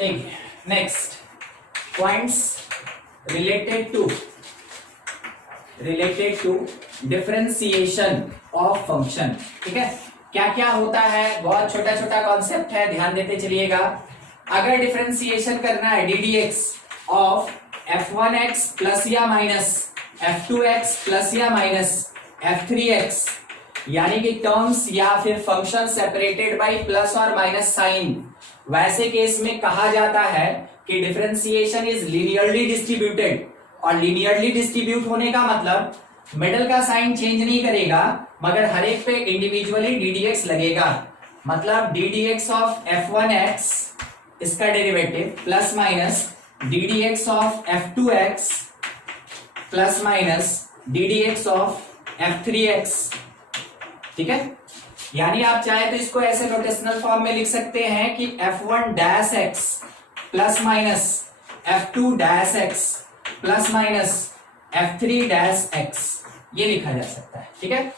Next points related to differentiation of function. ठीक है, क्या क्या होता है, बहुत छोटा छोटा कॉन्सेप्ट है, ध्यान देते चलिएगा। अगर डिफरेंशिएशन करना है ddx ऑफ f1x प्लस या माइनस f2x प्लस या माइनस f3x, यानी कि टर्म्स या फिर फंक्शन सेपरेटेड बाय प्लस और माइनस साइन, वैसे केस में कहा जाता है कि डिफरेंशिएशन इज लीनियरली डिस्ट्रीब्यूटेड। और लीनियरली डिस्ट्रीब्यूट होने का मतलब मिडल का साइन चेंज नहीं करेगा, मगर हर एक पे इंडिविजुअली ddx लगेगा। मतलब ddx ऑफ f1x इसका derivative plus minus ddx of f2x plus minus ddx of f3x। ठीक है, यानी आप चाहे तो इसको ऐसे नोटेशनल फॉर्म में लिख सकते हैं कि f1 dash x plus minus f2 dash x plus minus f3 dash x, ये लिखा जा सकता है। ठीक है,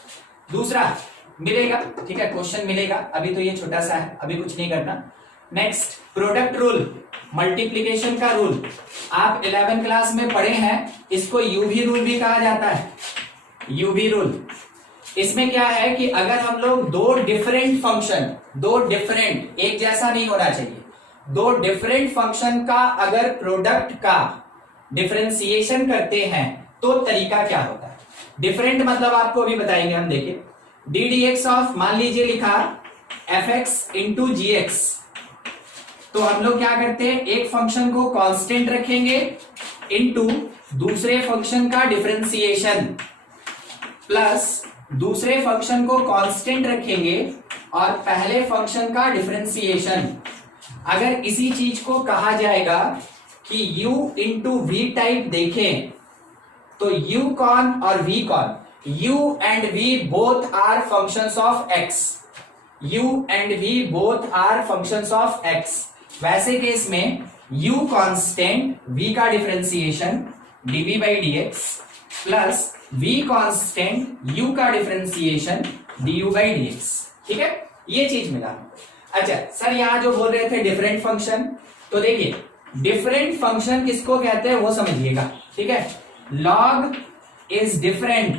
दूसरा मिलेगा। ठीक है, क्वेश्चन मिलेगा, अभी तो ये छोटा सा है, अभी कुछ नहीं करना। नेक्स्ट प्रोडक्ट रूल, मल्टीप्लिकेशन का रूल, आप 11 क्लास में पढ़े हैं, इसको यूवी रूल भी कहा जाता है। यूवी रूल, इसमें क्या है कि अगर हम लोग दो डिफरेंट फंक्शन, दो डिफरेंट, एक जैसा नहीं होना चाहिए, दो डिफरेंट फंक्शन का अगर प्रोडक्ट का डिफरेंशिएशन करते हैं तो तरीका क्या होता है। डिफरेंट मतलब आपको अभी बताएंगे हम। देखिए ddx ऑफ, मान लीजिए लिखा fx इंटू gx, तो हम लोग क्या करते हैं, एक फंक्शन को कांस्टेंट रखेंगे इनटू दूसरे फंक्शन का डिफरेंशिएशन, प्लस दूसरे फंक्शन को कांस्टेंट रखेंगे और पहले फंक्शन का डिफरेंशिएशन। अगर इसी चीज को कहा जाएगा कि u इंटू वी टाइप देखें, तो u कौन और v कौन, u and v both are functions of x, u and v both are functions of x। वैसे केस में u कांस्टेंट, v का differentiation dv by dx plus v constant u का differentiation du by dx। ठीक है, ये चीज मिला। अच्छा सर, यहां जो बोल रहे थे डिफरेंट फंक्शन, तो देखिए डिफरेंट फंक्शन किसको कहते हैं वो समझिएगा। ठीक है, log is different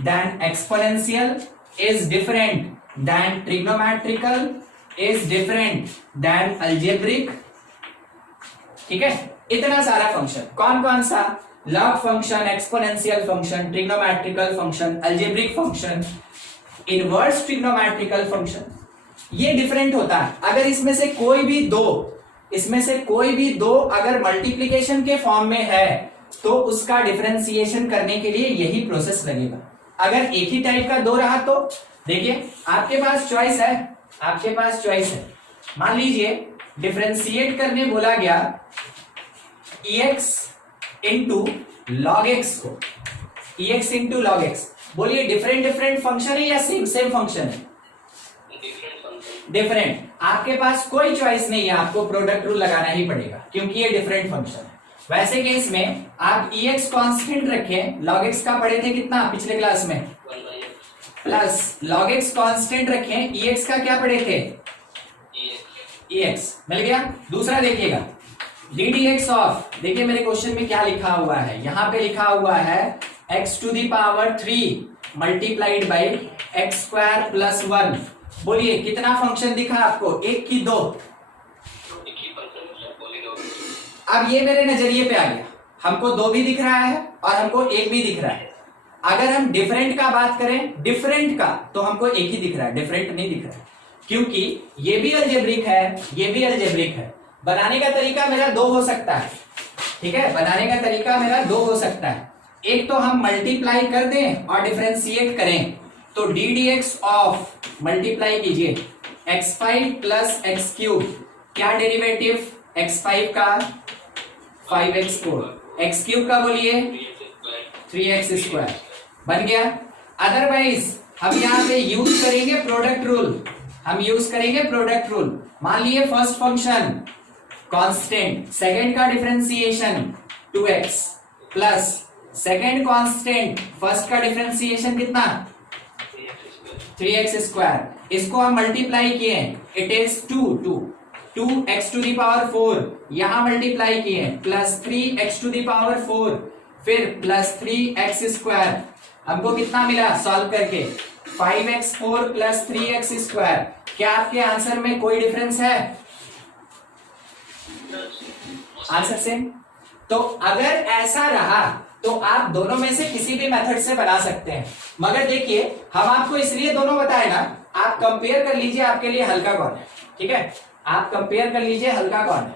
than exponential, is different than trigonometrical, is different than algebraic। ठीक है, इतना सारा फंक्शन, कौन कौन सा, log function, exponential function, trigonometrical function, algebraic function, inverse trigonometrical function, ये डिफरेंट होता है। अगर इसमें से कोई भी दो अगर मल्टीप्लीकेशन के फॉर्म में है तो उसका डिफरेंशिएशन करने के लिए यही प्रोसेस लगेगा। अगर एक ही टाइप का दो रहा तो देखिए आपके पास चॉइस है, मान लीजिए डिफरेंशिएट करने बोला गया ex इंटू लॉग एक्स को, ex इंटू लॉग एक्स। बोलिए डिफरेंट फंक्शन है या सेम फंक्शन है? डिफरेंट। आपके पास कोई चॉइस नहीं है, आपको प्रोडक्ट रूल लगाना ही पड़ेगा क्योंकि ये डिफरेंट फंक्शन है। वैसे केस में आप ex कांस्टेंट रखें, log x का पढ़े थे कितना पिछले क्लास में, प्लस log x कांस्टेंट रखें, ex का क्या पढ़े थे, ex मिल गया। दूसरा देखिएगा ddx ऑफ, देखिए मेरे क्वेश्चन में क्या लिखा हुआ है, यहां पे लिखा हुआ है x to the power 3 multiplied by X square plus 1। बोलिए कितना फंक्शन दिखा आपको, एक की दो? अब ये मेरे नजरिए पे आ गया, हमको दो भी दिख रहा है और हमको एक भी दिख रहा है। अगर हम डिफरेंट का बात करें, डिफरेंट का, तो हमको एक ही दिख रहा है, डिफरेंट नहीं दिख रहा है, क्योंकि ये भी अलजेब्रिक है, ये भी अलजेब्रिक है। बनाने का तरीका मेरा दो हो सकता है। ठीक है, बनाने का तरीका मेरा दो हो सकता है। एक तो हम मल्टीप्लाई कर दें और डिफरेंशिएट करें, तो ddx ऑफ मल्टीप्लाई कीजिए x5 प्लस एक्स क्यूब, क्या डेरिवेटिव x5 का 5x4, एक्स क्यूब का बोलिए 3x स्क्वायर, बन गया। अदरवाइज हम यहाँ पे यूज करेंगे प्रोडक्ट रूल, मान लिए फर्स्ट फंक्शन कांस्टेंट, सेकंड का differentiation 2x plus second constant, first का डिफरेंशिएशन कितना 3x स्क्वायर, इसको हम मल्टीप्लाई किए, इट इज 2। 2x⁴ यहां मल्टीप्लाई किए प्लस 3x⁴ फिर प्लस 3x²। हमको कितना मिला सॉल्व करके 5x4 प्लस 3x²। क्या आपके आंसर में कोई डिफरेंस है? Answer same. तो अगर ऐसा रहा तो आप दोनों में से किसी भी मेथड से बना सकते हैं, मगर देखिए हम आपको इसलिए दोनों बताए ना, आप कंपेयर कर लीजिए आपके लिए हल्का कौन है। ठीक है, आप कंपेयर कर लीजिए हल्का कौन है,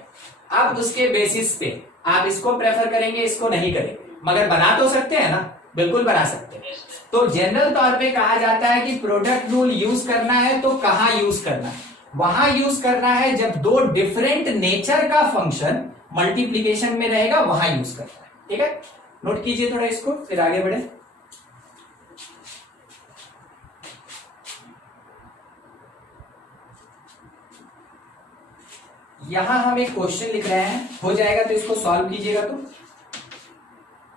अब उसके बेसिस पे आप इसको प्रेफर करेंगे इसको नहीं करेंगे, मगर बना तो सकते हैं ना, बिल्कुल बना सकते हैं। तो जनरल तौर पे कहा जाता है कि प्रोडक्ट रूल यूज करना है तो कहां यूज करना है? वहां यूज करना है जब दो डिफरेंट नेचर का फंक्शन मल्टीप्लीकेशन में रहेगा, वहां यूज करना है। ठीक है, नोट कीजिए थोड़ा इसको, फिर आगे बढ़े। यहां हम एक क्वेश्चन लिख रहे हैं, हो जाएगा तो इसको सॉल्व कीजिएगा। तो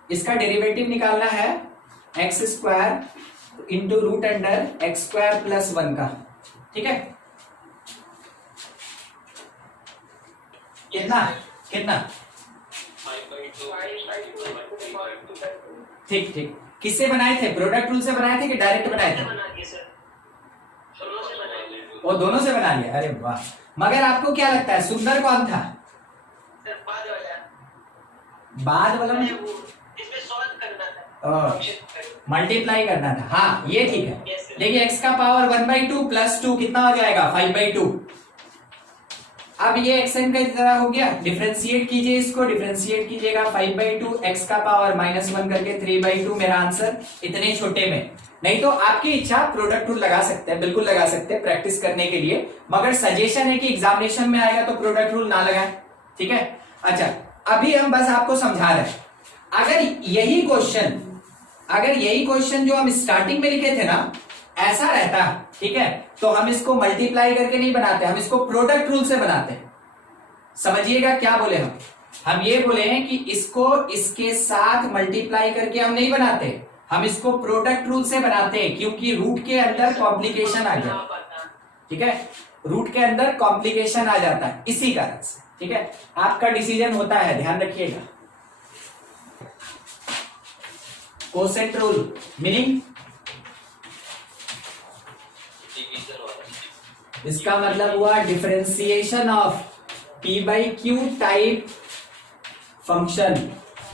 इसका डेरिवेटिव निकालना है x² into root under x² plus 1 का। ठीक है, कितना कितना? ठीक ठीक। किससे बनाए थे? प्रोडक्ट रूल से बनाए थे कि डायरेक्ट बनाए थे? वो दोनों से बना लिया, अरे वाह। मगर आपको क्या लगता है सुंदर कौन था? बाद वाला मल्टीप्लाई करना था। हाँ ये ठीक है। देखिए x का पावर 1/2 प्लस 2 कितना हो जाएगा 5/2। अब ये xn का तरह हो गया, डिफरेंशिएट कीजिए इसको, डिफरेंशिएट कीजिएगा 5/2 x का पावर -1 करके 3/2 मेरा आंसर इतने छोटे में। नहीं तो आपकी इच्छा प्रोडक्ट रूल लगा सकते हैं, बिल्कुल लगा सकते हैं प्रैक्टिस करने के लिए, मगर सजेशन है कि एग्जामिनेशन में आएगा तो प्रोडक्ट रूल ना लगाएं। ठीक है, अच्छा अभी हम बस आपको समझा रहे हैं, अगर यही क्वेश्चन जो हम स्टार्टिंग में लिखे थे ना ऐसा रहता, ठीक है, तो हम इसको मल्टीप्लाई करके नहीं बनाते, हम इसको प्रोडक्ट रूल से बनाते हैं। समझिएगा क्या बोले हम ये बोले हैं कि इसको इसके साथ मल्टीप्लाई करके हम नहीं बनाते, हम इसको प्रोडक्ट रूल से बनाते हैं, क्योंकि रूट के अंदर कॉम्प्लिकेशन आ जाता है। ठीक है, रूट के अंदर कॉम्प्लिकेशन आ जाता है इसी कारण से। ठीक है, आपका डिसीजन होता है, ध्यान रखिएगा। कोसेंट रूल मीनिंग, इसका मतलब हुआ differentiation of p/q type function.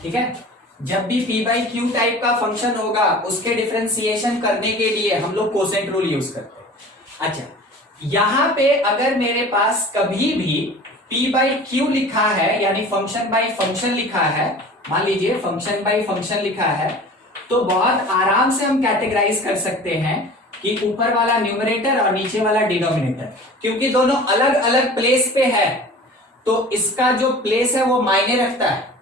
ठीक है, जब भी p/q टाइप का फंक्शन होगा उसके डिफरेंशिएशन करने के लिए हम लोग कोसेंट रूल यूज करते हैं। अच्छा, यहां पे अगर मेरे पास कभी भी p/q लिखा है यानी फंक्शन बाय फंक्शन लिखा है, मान लीजिए फंक्शन बाय फंक्शन लिखा है, तो बहुत आराम से हम कैटेगराइज कर सकते हैं कि ऊपर वाला न्यूमरेटर और नीचे वाला डिनोमिनेटर, क्योंकि दोनों अलग अलग प्लेस पे है तो इसका जो प्लेस है वो मायने रखता है।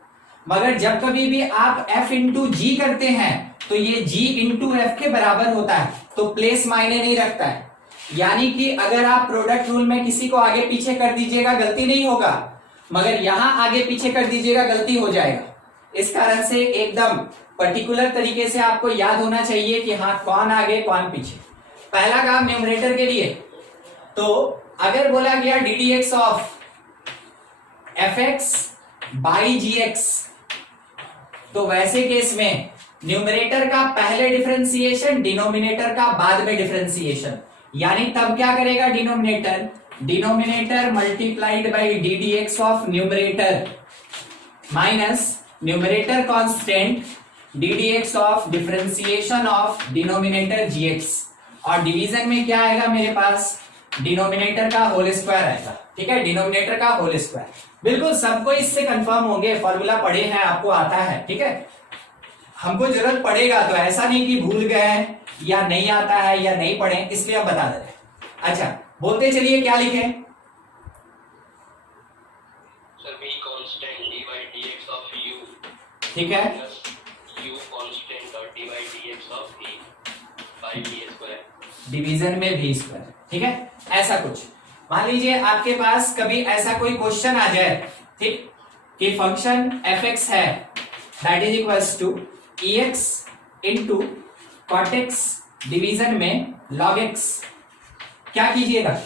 मगर जब कभी भी आप f इंटू जी करते हैं तो ये g इंटू एफ के बराबर होता है, तो प्लेस मायने नहीं रखता है। यानी कि अगर आप प्रोडक्ट रूल में किसी को आगे पीछे कर दीजिएगा गलती नहीं होगा, मगर यहां आगे पीछे कर दीजिएगा गलती हो जाएगा। इस कारण से एकदम पर्टिकुलर तरीके से आपको याद होना चाहिए कि हाँ कौन आगे कौन पीछे। पहला काम न्यूमरेटर के लिए, तो अगर बोला गया ddx of fx by gx, तो वैसे केस में न्यूमरेटर का पहले डिफरेंशिएशन, डिनोमिनेटर का बाद में डिफरेंशिएशन, यानी तब क्या करेगा denominator multiplied by ddx of numerator minus numerator constant ddx of differentiation of denominator gx, और डिवीजन में क्या आएगा मेरे पास डिनोमिनेटर का होल स्क्वायर आएगा। ठीक है, डिनोमिनेटर का होल स्क्वायर। बिल्कुल सबको इससे कंफर्म होंगे, फॉर्मूला पढ़े हैं, आपको आता है। ठीक है, हमको जरूरत पड़ेगा तो ऐसा नहीं कि भूल गए हैं या नहीं आता है या नहीं पढ़े, इसलिए हम बता देते हैं। अच्छा बोलते चलिए क्या लिखें? ठीक है, डिवीजन में v स्क्वायर। ठीक है, ऐसा कुछ मान लीजिए आपके पास कभी ऐसा कोई क्वेश्चन आ जाए, ठीक, कि फंक्शन fx है that is equals to ex into cot X division में log x, क्या कीजिएगा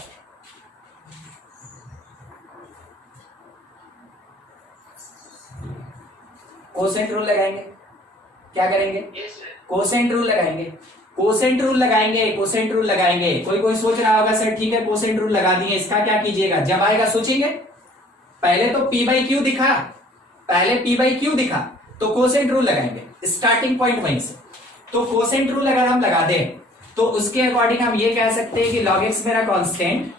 कोसेंट रूल लगाएंगे, क्या करेंगे? कोसेंट रूल लगाएंगे, कोसेंट रूल लगाएंगे, कोसेंट रूल लगाएंगे। कोई सोच रहा होगा सर ठीक है कोसेंट रूल लगा दिए, इसका क्या कीजिएगा? जब आएगा सोचेंगे, पहले तो पी बाई क्यू दिखा, पहले पी बाई क्यू दिखा, तो कोसेंट रूल लगाएंगे, स्टार्टिंग पॉइंट वहीं से। तो कोसेंट रूल अगर हम लगा दें तो उसके अकॉर्डिंग हम ये कह सकते हैं कि log x मेरा कांस्टेंट,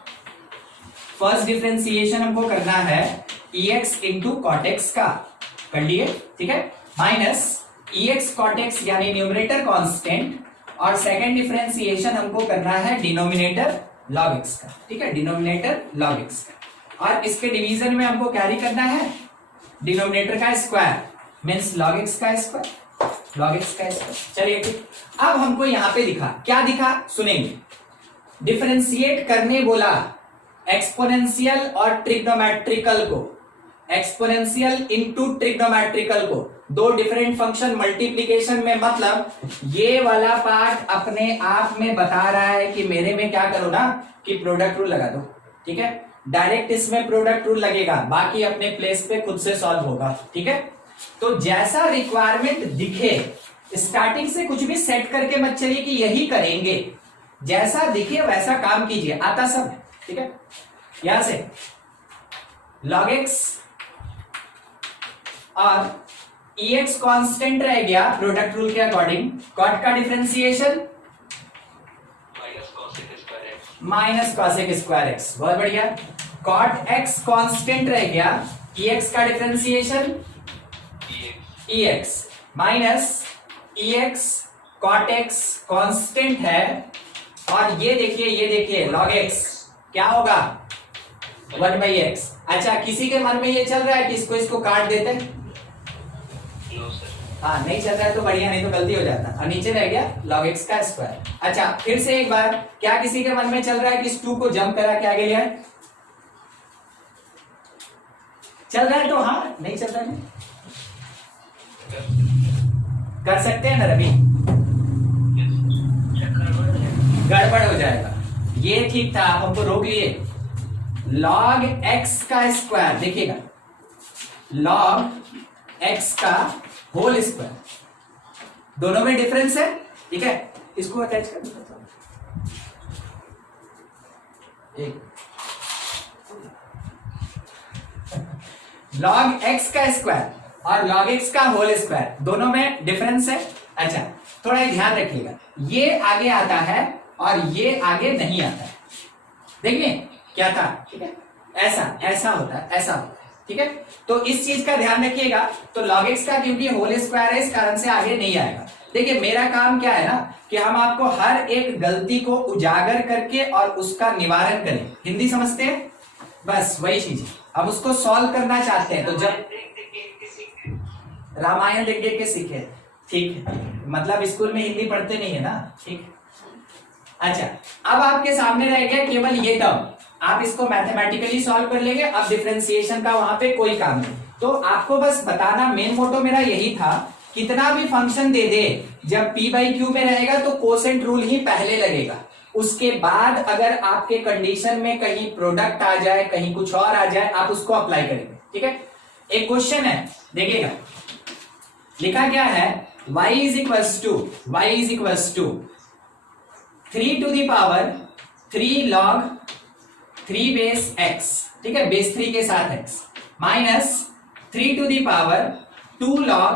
फर्स्ट डिफरेंशिएशन हमको करना है ex इंटू कॉट एक्स का, कर लिए, ठीक है, माइनस ex कॉट एक्स यानी न्यूमरेटर कांस्टेंट, और सेकंड डिफरेंशिएशन हमको करना है डिनोमिनेटर log x का, ठीक है, डिनोमिनेटर log x का, और इसके डिवीजन में हमको कैरी करना है डिनोमिनेटर का स्क्वायर मींस log x का स्क्वायर, log x का स्क्वायर। चलिए ठीक, अब हमको यहां पे दिखा, क्या दिखा सुनेंगे, डिफरेंशिएट करने बोला एक्सपोनेंशियल और ट्रिग्नोमेट्रिकल को, एक्सपोनेंशियल इनटू ट्रिग्नोमेट्रिकल को, दो डिफरेंट फंक्शन मल्टीप्लिकेशन में, मतलब ये वाला पार्ट अपने आप में बता रहा है कि मेरे में क्या करो ना कि प्रोडक्ट रूल लगा दो, ठीक है, डायरेक्ट इसमें प्रोडक्ट रूल लगेगा, बाकी अपने प्लेस पे खुद से सॉल्व होगा, ठीक है। तो जैसा रिक्वायरमेंट दिखे, स्टार्टिंग से कुछ भी सेट करके मत चलिए कि यही करेंगे, जैसा दिखे वैसा काम कीजिए, आता सब, ठीक है। यहां से log x और ex कांस्टेंट रह गया प्रोडक्ट रूल के अकॉर्डिंग, कॉट का differentiation minus cosec square X, बहुत बढ़िया, कॉट x कांस्टेंट रह गया, ex का differentiation ex minus ex cot x constant है, और ये देखिए log x क्या होगा 1/x। अच्छा, किसी के मन में ये चल रहा है कि इसको काट देते हैं? हाँ, नहीं चल रहा है तो बढ़िया, नहीं तो गलती हो जाता, और नीचे रह गया log x का स्क्वायर। अच्छा, फिर से एक बार, क्या किसी के मन में चल रहा है कि इस 2 को जंप करा के आगे लिया है? चल रहा है तो हाँ, नहीं चल रहा है कर सकते हैं ना रवि? गड़बड़ हो जाएगा, ये ठीक था, आप हमको रोक लिए। log x का स्क्वायर देखिएगा, log x का होल स्क्वायर, दोनों में डिफरेंस है, ठीक है, इसको अटैच कर दो एक, log x का स्क्वायर और log x का होल स्क्वायर, दोनों में डिफरेंस है। अच्छा, थोड़ा ध्यान रखिएगा, ये आगे आता है और ये आगे नहीं आता है, देखिए क्या था, ठीक है, ऐसा होता है, ऐसा होता है, ठीक है। तो इस चीज का ध्यान रखिएगा। तो log x का क्योंकि होल स्क्वायर है, इस कारण से आगे नहीं आएगा। देखिए, मेरा काम क्या है ना कि हम आपको हर एक गलती को उजागर करके और उसका निवारण करें। हिंदी समझते हैं? बस वही चीज हम उसको सॉल्व करना चाहते हैं। तो जब रामायण देख देख के सीखे, ठीक है, मतलब स्कूल में हिंदी पढ़ते नहीं है ना, ठीक। अच्छा, अब आपके सामने रह गया केवल ये टर्म, आप इसको मैथमेटिकली सॉल्व कर लेंगे। अब डिफरेंशिएशन का वहां पे कोई काम नहीं। तो आपको बस बताना, मेन मोटो मेरा यही था, कितना भी फंक्शन दे दे, जब p बाई क्यू में रहेगा तो कोसेंट रूल ही पहले लगेगा। उसके बाद अगर आपके कंडीशन में कहीं प्रोडक्ट आ जाए, कहीं कुछ और आ जाए, आप उसको अप्लाई करेंगे, ठीक है। एक क्वेश्चन है, देखिएगा, लिखा क्या है, y is equals to 3 to the power 3 log 3 base x, ठीक है, बेस 3 के साथ x, minus 3 to the power 2 log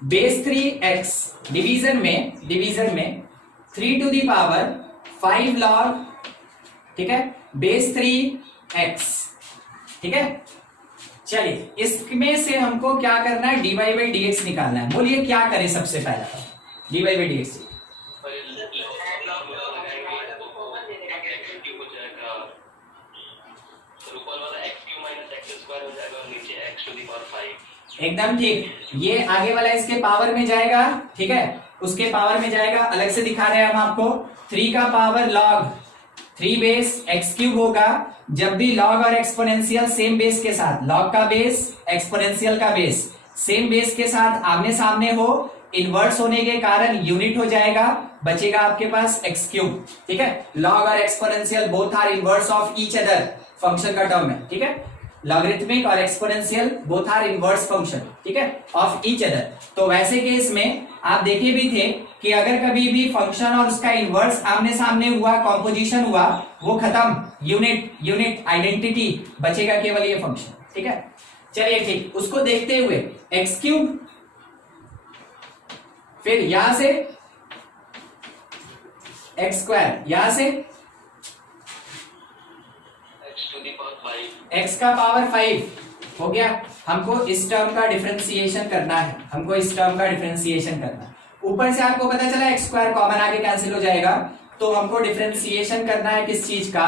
base 3x, division में 3 टू द पावर 5 log, ठीक है, बेस 3x, ठीक है। चलिए, इसमें से हमको क्या करना है, dy बाई डी एक्स निकालना है। बोलिए क्या करें सबसे पहला, dy बाई डी एक्स, एकदम ठीक। ये आगे वाला इसके पावर में जाएगा, ठीक है, उसके पावर में जाएगा, अलग से दिखा रहे हैं हम आपको। 3 का power log 3 base x cube होगा। जब भी log और एक्सपोनेंशियल सेम बेस के साथ, log का बेस एक्सपोनेंशियल का बेस सेम बेस के साथ आमने सामने हो, इनवर्स होने के कारण यूनिट हो जाएगा, बचेगा आपके पास x क्यूब, ठीक है। log और exponential both are inverse of each other, function का टर्म है, ठीक है। लॉगरिथमिक और exponential both are inverse function, ठीक है, ऑफ ईच अदर। तो वैसे केस में आप देखे भी थे कि अगर कभी भी फंक्शन और उसका इनवर्स आमने सामने हुआ, कॉम्पोजिशन हुआ, वो खत्म, यूनिट आइडेंटिटी, बचेगा केवल ये फंक्शन, ठीक है। चलिए ठीक, उसको देखते हुए एक्स क्यूब, फिर यहां से एक्स स्क्वायर, यहां से एक्स का पावर 5 हो गया। हमको इस टर्म का डिफरेंशिएशन करना है, हमको इस टर्म का डिफरेंशिएशन करना है। ऊपर से आपको पता चला एक्स स्क्वायर कॉमन आके कैंसिल हो जाएगा, तो हमको डिफरेंशिएशन करना है किस चीज का,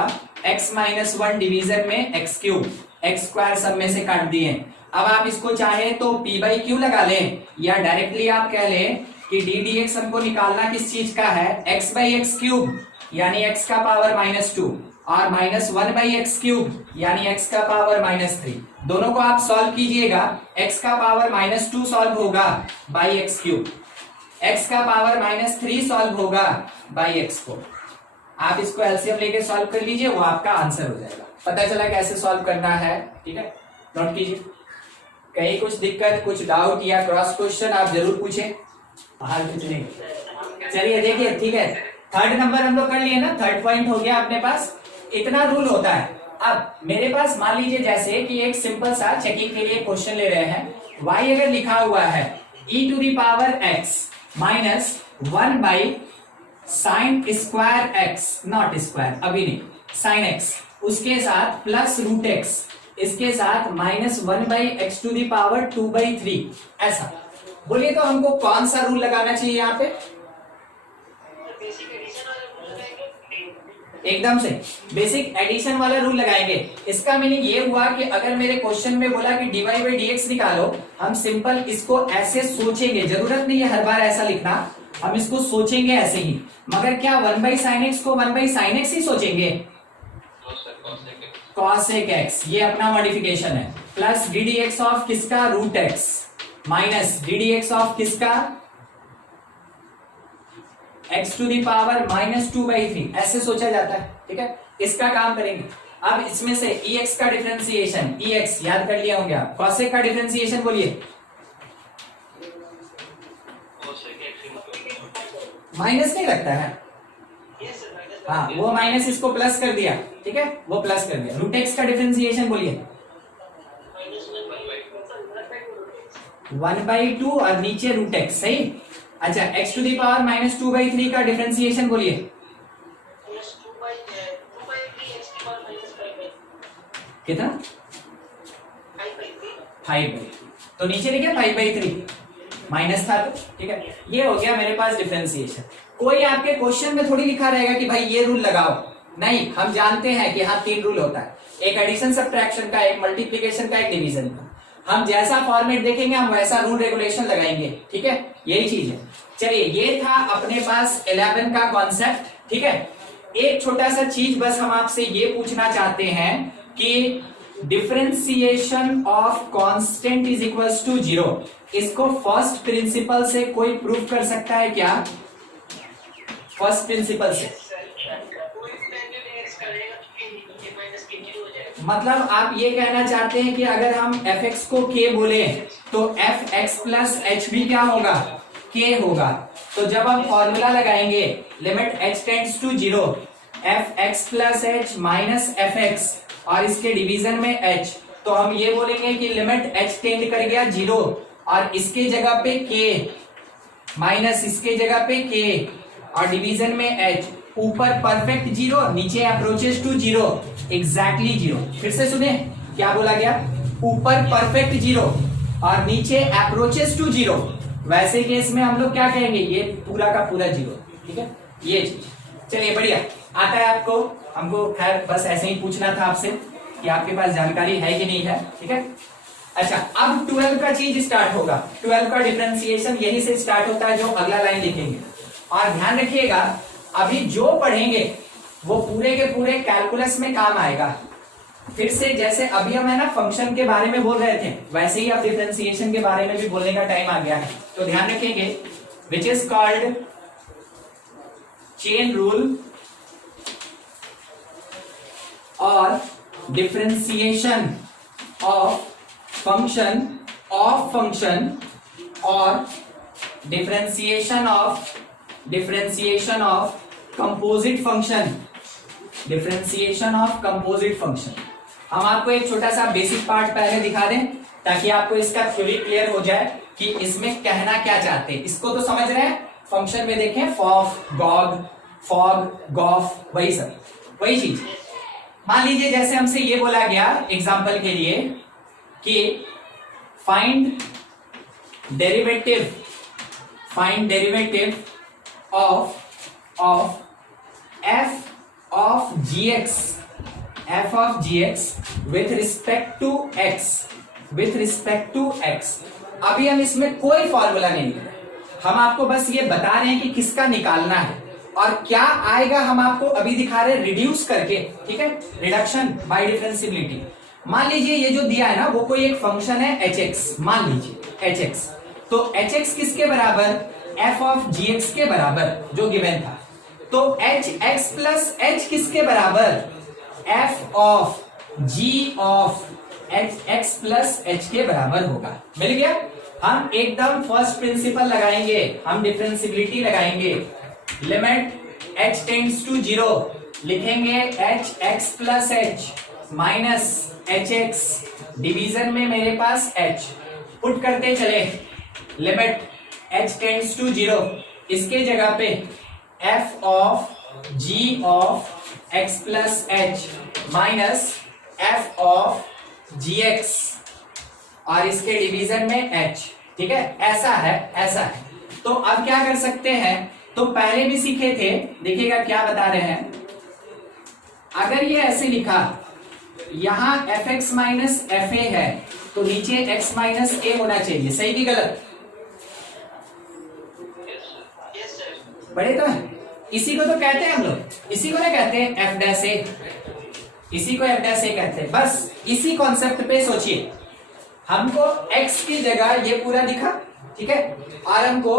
x माइनस 1 डिवीजन में एक्स क्यूब, एक्स स्क्वायर सब में से काट दिए। अब आप इसको चाहे तो p बाई क्यू लगा लें, या डायरेक्टली आप कह लें कि डी डी एक्स हमको निकालना किस चीज का है, x बाई एक्स क्यूब यानी x का पावर -2 और -1 बाई एक्स क्यूब यानी x का पावर -3। दोनों को आप सॉल्व कीजिएगा, x का पावर -2 सॉल्व होगा बाई एक्स क्यूब, x का पावर -3 सॉल्व होगा बाई एक्स को। आप इसको एलसीएम लेके सॉल्व कर लीजिए, वो आपका आंसर हो जाएगा। पता चला कैसे सॉल्व करना है, ठीक है, नोट कीजिए। कहीं कुछ दिक्कत, कुछ डाउट या क्रॉस क्वेश्चन आप जरूर पूछें, बाहर कुछ नहीं। चलिए देखिए, ठीक है, थर्ड नंबर हम लोग कर लिए ना, थर्ड पॉइंट हो गया अपने पास। इतना रूल होता है। अब मेरे पास मान लीजिए जैसे कि एक सिंपल सा चेकिंग के लिए क्वेश्चन ले रहे हैं, y अगर लिखा हुआ है e to the power x minus 1 by sine square x, not square अभी नहीं, साइन x, उसके साथ प्लस रूट x, इसके साथ -1 by X to the power 2/3, ऐसा बोलिए तो हमको कौन सा रूल लगाना चाहिए यहाँ पे? एकदम से बेसिक एडिशन वाला रूल लगाएंगे। इसका मीनिंग ये हुआ कि अगर मेरे क्वेश्चन में बोला कि dy बाई dx निकालो, हम सिंपल इसको ऐसे सोचेंगे, जरूरत नहीं है हर बार ऐसा लिखना, हम इसको सोचेंगे ऐसे ही, मगर क्या 1 बाई साइन एक्स को 1 बाई साइन एक्स ही सोचेंगे? cosec x, ये अपना मॉडिफिकेशन है, plus d d x of किसका, root x, minus d d x of किसका, x टू दी पावर -2/3, ऐसे सोचा जाता है, ठीक है। इसका काम करेंगे। अब इसमें से ex का डिफरेंशिएशन, ex याद कर लिया होंगे आप, cosec का डिफरेंशिएशन बोलिए, माइनस नहीं लगता है, हाँ वो माइनस इसको प्लस कर दिया, ठीक है, वो प्लस कर दिया। रूट एक्स का डिफरेंशिएशन बोलिए 1/2 और नीचे रूट एक्स, सही। अच्छा, x टू दी पावर -2/3 का डिफरेंशिएशन बोलिए, कितना, 5/3, तो नीचे लिखे 5/3, माइनस था तो, ठीक है। ये हो गया मेरे पास डिफरेंशिएशन। कोई आपके क्वेश्चन में थोड़ी लिखा रहेगा कि भाई ये रूल लगाओ, नहीं, हम जानते हैं कि हाँ 3 रूल होता है, एक एडिशन सब्ट्रैक्शन का, एक मल्टीप्लिकेशन का, एक डिवीजन का। हम जैसा फॉर्मेट देखेंगे हम वैसा रूल रेगुलेशन लगाएंगे, ठीक है, यही चीज है। चलिए, ये था अपने पास 11 का कॉन्सेप्ट, ठीक है। एक छोटा सा चीज बस हम आपसे ये पूछना चाहते हैं कि differentiation of constant is equals to 0, इसको फर्स्ट प्रिंसिपल से कोई प्रूफ कर सकता है क्या? फर्स्ट प्रिंसिपल से मतलब आप ये कहना चाहते हैं कि अगर हम fx को k बोले तो fx प्लस h भी क्या होगा, k होगा। तो जब हम फॉर्मूला लगाएंगे limit h tends to 0, fx plus h minus fx और इसके डिवीजन में h, तो हम ये बोलेंगे कि लिमिट h टेंड कर गया 0 और इसके जगह पे k माइनस इसके जगह पे k और डिवीजन में h, ऊपर परफेक्ट 0, नीचे अप्रोचेस टू 0, एग्जैक्टली 0। फिर से सुने क्या बोला गया, ऊपर परफेक्ट 0 और नीचे अप्रोचेस टू 0। वैसे केस में हम लोग क्या कहेंगे, ये पूरा का पूरा 0, ठीक है, ये चीज। चलिए बढ़िया, आता है आपको, हमको खैर बस ऐसे ही पूछना था आपसे कि आपके पास जानकारी है कि नहीं है, ठीक है। अच्छा, अब 12 का चीज स्टार्ट होगा, 12 का डिफरेंशिएशन यही से स्टार्ट होता है जो अगला लाइन लिखेंगे। और ध्यान रखिएगा, अभी जो पढ़ेंगे वो पूरे के पूरे कैलकुलस में काम आएगा। फिर से जैसे अभी हम है ना फंक्शन के बारे में बोल रहे थे, वैसे ही अब डिफरेंशिएशन के बारे में भी बोलने का टाइम आ गया है। तो ध्यान रखेंगे, which is called chain rule और डिफरेंशिएशन ऑफ फंक्शन और डिफरेंशिएशन ऑफ कंपोजिट फंक्शन। हम आपको एक छोटा सा बेसिक पार्ट पहले दिखा दें ताकि आपको इसका थ्योरी क्लियर हो जाए कि इसमें कहना क्या चाहते हैं। इसको तो समझ रहे हैं, फंक्शन में देखें फॉफ, गॉफ, वही सब वही चीज। मान लीजिए जैसे हमसे ये बोला गया एग्जांपल के लिए कि find derivative of f of gx with respect to x। अभी हम इसमें कोई फॉर्मूला नहीं लिख रहे, हम आपको बस ये बता रहे हैं कि किसका निकालना है और क्या आएगा हम आपको अभी दिखा रहे हैं रिड्यूस करके, ठीक है, रिडक्शन बाय डिफरेंशिएबिलिटी। मान लीजिए ये जो दिया है ना वो कोई एक फंक्शन है hx, मान लीजिए hx, तो hx किसके बराबर, f of gx के बराबर जो गिवन था। तो hx प्लस h किसके बराबर, f of g of x plus h के बराबर होगा। मिल गया। हम एकदम फर्स्ट प्रिंसिपल लगाएंगे, हम डिफरेंशिएबिलिटी लगाएंगे। लिमिट h टेंड्स टू 0 लिखेंगे hx plus h minus hx, division में मेरे पास h, पुट करते चले। लिमिट h टेंड्स टू 0, इसके जगह पे f of g of x plus h minus f of gx और इसके डिवीजन में h, ठीक है, ऐसा है। तो अब क्या कर सकते हैं, तो पहले भी सीखे थे, देखिएगा क्या बता रहे हैं। अगर ये ऐसे लिखा, यहां fx माइनस fa है तो नीचे x माइनस a होना चाहिए, सही कि गलत? बड़े तो है, इसी को तो कहते हैं हम लोग, इसी को ना कहते हैं f डैश a, इसी को f डैश a कहते हैं। बस इसी कॉन्सेप्ट पे सोचिए, हमको x की जगह ये पूरा दिखा, ठीक है, और हमको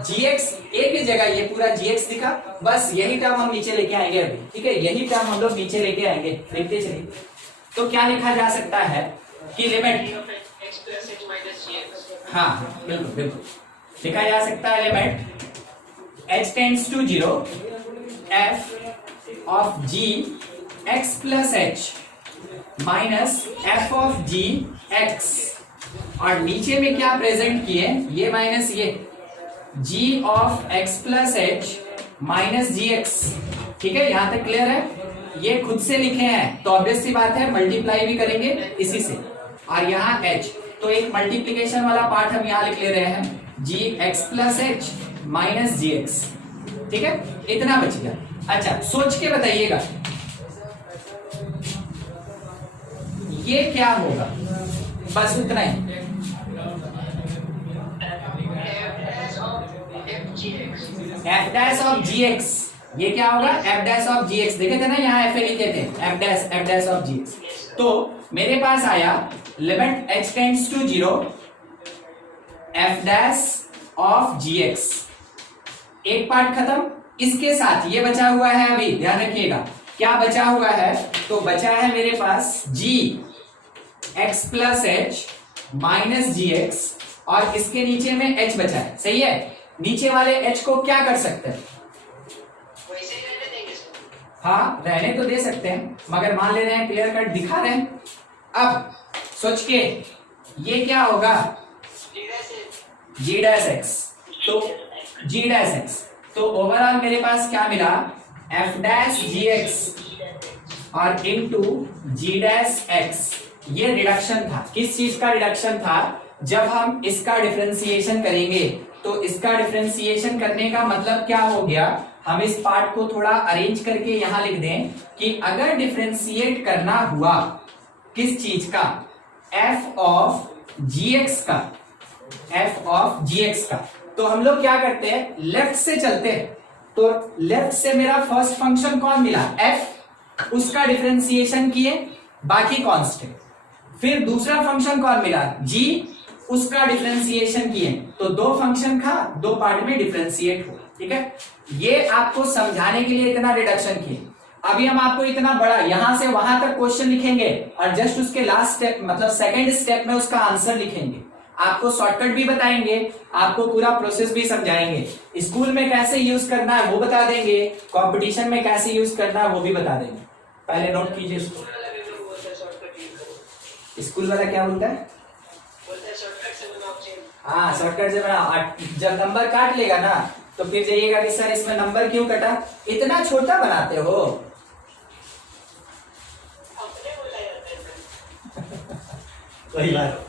gx a की जगह ये पूरा gx दिखा, बस यही टर्म हम नीचे लेके आएंगे अभी, ठीक है, यही टर्म हम लोग नीचे लेके आएंगे, देखते चलिए। तो क्या लिखा जा सकता है कि लिमिट, हाँ बिल्कुल लिखा जा सकता है limit h tends to 0 f of g x plus h minus f of g x, और नीचे में क्या प्रेजेंट किए, ये माइनस ये g of x plus h minus gx, ठीक है, यहां तक क्लियर है। ये खुद से लिखे हैं तो ऑब्वियस सी बात है मल्टीप्लाई भी करेंगे इसी से, और यहाँ h, तो एक मल्टीप्लीकेशन वाला पार्ट हम यहाँ लिख ले रहे हैं g x plus h minus gx, ठीक है, इतना बच गया। अच्छा सोच के बताइएगा ये क्या होगा, बस उतना ही। f डैश ऑफ gx, ये क्या होगा, f डैश ऑफ gx, देखे थे ना यहाँ f लिखे थे, f डैश ऑफ gx। तो मेरे पास आया limit h tends to 0 f dash of gx, एक पार्ट खत्म। इसके साथ ये बचा हुआ है, अभी ध्यान रखिएगा क्या बचा हुआ है, तो बचा है मेरे पास g x plus h minus gx, और इसके नीचे में h बचा है, सही है। नीचे वाले h को क्या कर सकते हैं, हाँ रहने तो दे सकते हैं, मगर मान ले रहे हैं, क्लियर कट दिखा रहे हैं। अब सोच के ये क्या होगा, g डैश x, तो g डैश x, तो ओवरऑल मेरे पास क्या मिला, f डैश gx और इनटू g डैश x। ये रिडक्शन था, किस चीज का रिडक्शन था, जब हम इसका डिफरेंशिएशन करेंगे तो इसका डिफरेंशिएशन करने का मतलब क्या हो गया, हम इस पार्ट को थोड़ा अरेंज करके यहां लिख दें कि अगर डिफरेंशिएट करना हुआ किस चीज का, f ऑफ gx का, तो हम लोग क्या करते हैं, लेफ्ट से चलते हैं। तो लेफ्ट से मेरा फर्स्ट फंक्शन कौन मिला, f, उसका डिफरेंशिएशन किए, बाकी कांस्टेंट। फिर दूसरा फंक्शन कौन मिला, g, उसका डिफरेंशिएशन किए, तो दो फंक्शन का दो पार्ट में डिफरेंशिएट हो, ठीक है। ये आपको समझाने के लिए इतना रिडक्शन किए। अभी हम आपको इतना बड़ा यहां से वहां तक क्वेश्चन लिखेंगे और जस्ट उसके लास्ट स्टेप मतलब सेकंड स्टेप में उसका आंसर लिखेंगे। आपको शॉर्टकट भी बताएंगे, आपको पूरा प्रोसेस भी समझाएंगे। स्कूल में कैसे यूज करना है वो बता देंगे, कंपटीशन में कैसे यूज करना है वो भी बता देंगे। पहले नोट कीजिए इसको। स्कूल वाला क्या बोलता है? हाँ, शॉर्टकट से बना। जब नंबर काट लेगा ना तो फिर जाइएगा कि सर इसमें नंबर क्यों कटा, इतना छोटा बनाते हो। कोई बात,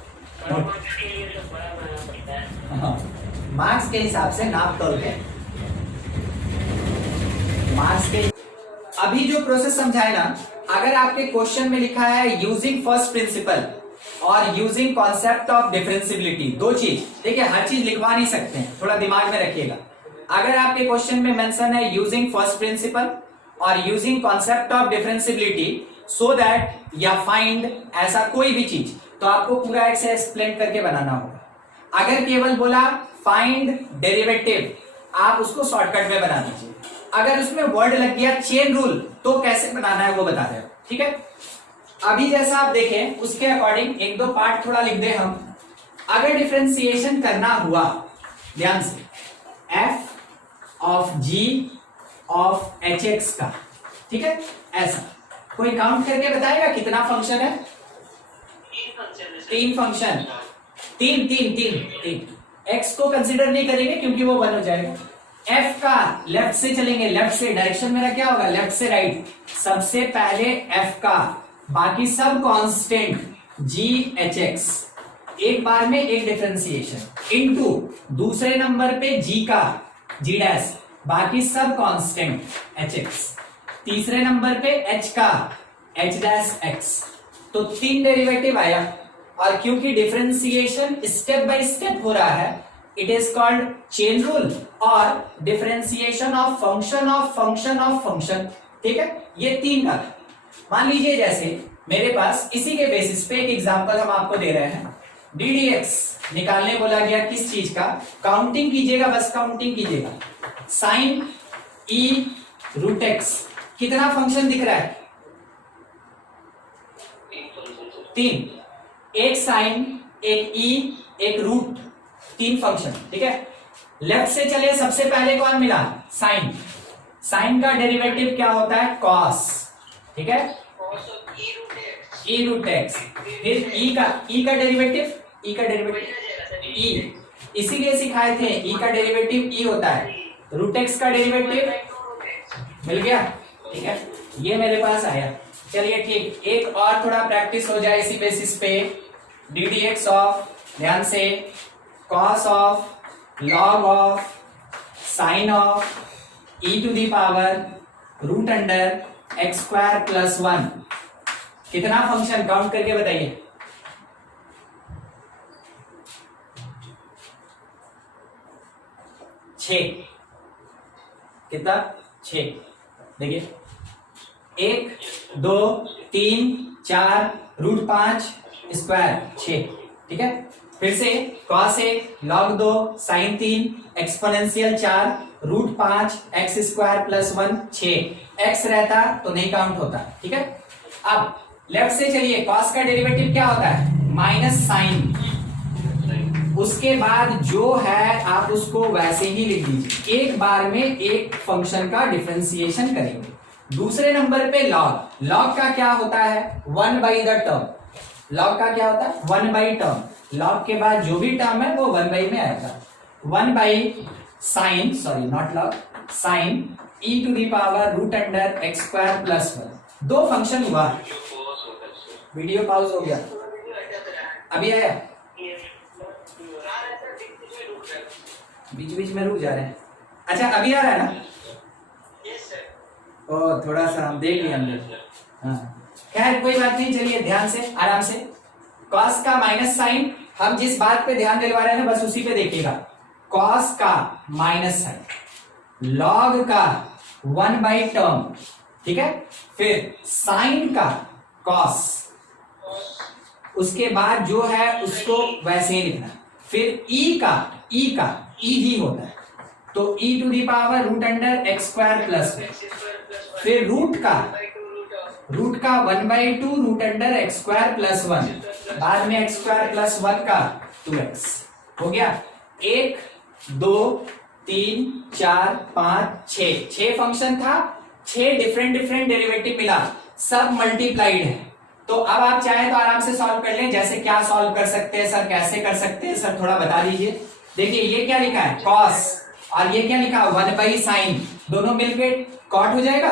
मार्क्स के हिसाब से नाप तोल के मार्क्स के। अभी जो प्रोसेस समझाए ना, अगर आपके क्वेश्चन में लिखा है यूजिंग फर्स्ट प्रिंसिपल और यूजिंग कॉन्सेप्ट ऑफ डिफरेंशियबिलिटी, दो चीज, देखिए हर चीज लिखवा नहीं सकते हैं, थोड़ा दिमाग में रखिएगा। अगर आपके क्वेश्चन में मेंशन है यूजिंग फर्स्ट प्रिंसिपल और using concept of differentiability so that या फाइंड ऐसा कोई भी चीज, तो आपको पूरा एक से एक्सप्लेन करके बनाना होगा। अगर केवल बोला फाइंड डेरिवेटिव, आप उसको शॉर्टकट में बना दीजिए। अगर उसमें वर्ड लग गया चेन रूल, तो कैसे बनाना है वो बता रहे हो, ठीक है। अभी जैसा आप देखें उसके अकॉर्डिंग एक दो पार्ट थोड़ा लिख दे हम। अगर डिफरेंशिएशन करना हुआ, ध्यान से, f of g of hx का, ठीक है, ऐसा कोई काउंट करके बताएगा कितना फंक्शन है? तीन फंक्शन, तीन तीन तीन तीन। x को कंसीडर नहीं करेंगे क्योंकि वो 1 हो जाएगा। f का लेफ्ट से चलेंगे, लेफ्ट से, डायरेक्शन मेरा क्या होगा? लेफ्ट से राइट। सबसे पहले f का, बाकी सब कांस्टेंट g hx, एक बार में एक डिफरेंशिएशन इनटू दूसरे नंबर पे g का g डैश, बाकी सब कांस्टेंट hx, तीसरे नंबर पे h का h डैश x। तो तीन डेरिवेटिव आया, और क्योंकि डिफरेंशिएशन स्टेप बाय स्टेप हो रहा है, it is called chain rule और differentiation of function of function of function, ठीक है। ये तीन का, मान लीजिए जैसे मेरे पास इसी के बेसिस पे एक एग्जांपल हम आपको दे रहे हैं। ddx निकालने बोला गया, किस चीज का? काउंटिंग कीजिएगा, बस काउंटिंग कीजिएगा। साइन e रूट x, कितना फंक्शन दिख रहा है? तीन, एक साइन, एक e, एक रूट, तीन फंक्शन, ठीक है। लेफ्ट से चले, सबसे पहले कौन मिला? साइन। साइन का डेरिवेटिव क्या होता है? कॉस, ठीक है, e रूट x। फिर e का डेरिवेटिव, e, इसीलिए सिखाए थे e का डेरिवेटिव e होता है। रूट x का डेरिवेटिव मिल गया, ठीक है, ये मेरे पास आया। चलिए ठीक, एक और थोड़ा प्रैक्टिस हो जाए इसी बेसिस पे। ddx ऑफ, ध्यान से, cos of, log of, sin of e to the power root under x square plus 1, कितना फंक्शन? काउंट करके बताइए। कितना? 6। देखिए, 1 2 3 4 रूट 5 स्क्वायर 6, ठीक है। फिर से cos 1 log 2 sin 3 exponential 4 root 5 x square plus 1 6। x रहता तो नहीं काउंट होता, ठीक है। अब लेफ्ट से चलिए, cos का डेरिवेटिव क्या होता है? Minus sine. उसके बाद जो है आप उसको वैसे ही लिख दीजिए, एक बार में एक फंक्शन का डिफरेंशिएशन करेंगे। दूसरे नंबर पे लॉग, लॉग का क्या होता है? 1 बाई द टर्म। लॉग का क्या होता है? 1 बाई टर्म। लॉग के बाद जो भी टर्म है वो 1 बाई में आएगा। 1 by sine, sorry not log, sine e to the power root under x square plus 1। दो फंक्शन हुआ, वीडियो पॉज हो गया, अभी आया, बीच बीच में रुक जा रहे हैं। अच्छा अभी आ रहा है ना? ओ थोड़ा सा हम देख लिया अंदर, हाँ खैर कोई बात नहीं। चलिए ध्यान से, आराम से। कॉस का माइनस साइन, हम जिस बात पे ध्यान दिलवा रहे हैं ना बस उसी पे देखिएगा। कॉस का माइनस साइन, लॉग का 1 बाई टर्म, ठीक है, फिर साइन का कॉस, उसके बाद जो है उसको वैसे ही लिखना, फिर ई का ई ही होता है, तो e to the power root under x square plus, फिर रूट का 1/2 root under x square plus 1, बाद में एक्स स्क्वायर प्लस 1 का 2x हो गया। 1 2 3 4 5 6 फंक्शन था, 6 डिफरेंट डेरिवेटिव मिला, सब मल्टीप्लाइड है। तो अब आप चाहे तो आराम से सॉल्व कर लें। जैसे क्या सॉल्व कर सकते हैं सर, कैसे कर सकते हैं सर, थोड़ा बता दीजिए। देखिए ये क्या लिखा है कॉस, और ये क्या लिखा 1/sin, दोनों मिलके कॉट हो जाएगा।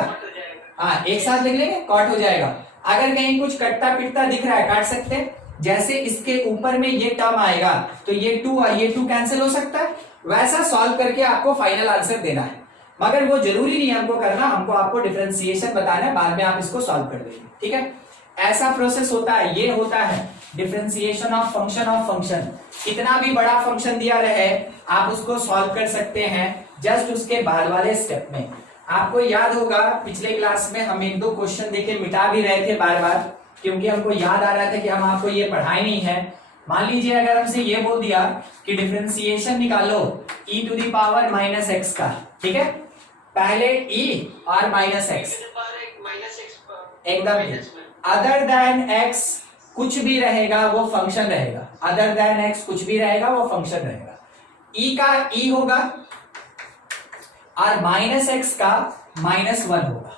हाँ एक साथ लिख लेंगे, कॉट हो जाएगा। अगर कहीं कुछ कटता पिटता दिख रहा है काट सकते हैं। जैसे इसके ऊपर में ये टर्म आएगा तो ये 2 और ये 2 कैंसिल हो सकता है। वैसा सॉल्व करके आपको फाइनल आंसर देना है, मगर वो जरूरी नहीं है हमको करना, हमको आपको डिफरेंशिएशन बताना है, बाद में आप इसको सॉल्व कर देंगे। ठीक है, ऐसा प्रोसेस होता है। ये होता है डिफरेंशिएशन ऑफ फंक्शन। कितना भी बड़ा फंक्शन दिया रहे आप उसको सॉल्व कर सकते हैं जस्ट उसके बाद वाले स्टेप में। आपको याद होगा पिछले क्लास में हम 1-2 क्वेश्चन देखे मिटा भी रहे थे बार बार, क्योंकि हमको याद आ रहा था कि हम आपको ये पढ़ाए नहीं है। मान लीजिए अगर हमसे ये बोल दिया कि डिफरेंशिएशन निकालो e to the power minus x का, ठीक है, पहले e और माइनस एक्स एकदम अदर देन x कुछ भी रहेगा वो फंक्शन रहेगा, अदर देन x कुछ भी रहेगा वो फंक्शन रहेगा। e का e होगा और माइनस एक्स का -1 होगा,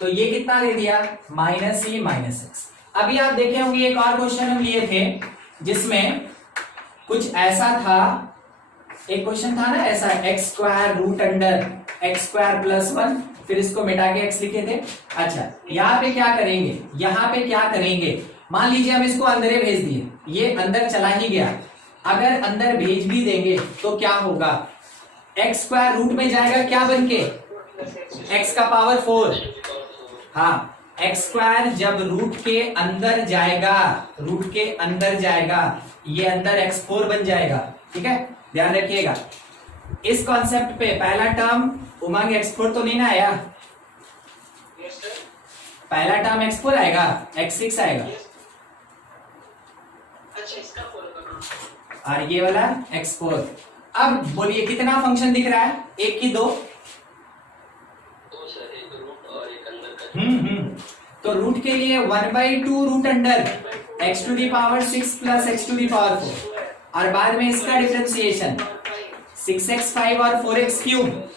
तो ये कितना दे दिया -e माइनस एक्स। अभी आप देखे होंगे एक और क्वेश्चन हम लिए थे जिसमें कुछ ऐसा था, एक क्वेश्चन था ना ऐसा, x square root under x square plus 1, फिर इसको मिटा के x लिखे थे। अच्छा यहाँ पे क्या करेंगे, यहाँ पे क्या करेंगे, मान लीजिए हम इसको अंदर भेज दिए, ये अंदर चला ही गया। अगर अंदर भेज भी देंगे तो क्या होगा, एक्स स्क्वायर रूट में जाएगा क्या बन के, एक्स का पावर 4। हाँ एक्स स्क्वायर जब रूट के अंदर जाएगा, रूट के अंदर जाएगा, ये अंदर x4 बन जाएगा। ठीक है, ध्यान रखिएगा इस कॉन्सेप्ट पे। पहला टर्म उमंग x4 तो नहीं ना आया, पहला टर्म x4 आएगा, x6 आएगा, और ये वाला x4। अब बोलिए कितना फंक्शन दिख रहा है, एक की दो, तो रूट के लिए 1/2 root under x to the power 6 plus x to the power 4, और बाद में इसका डिफरेंशिएशन 6x 5 और 4x क्यूब।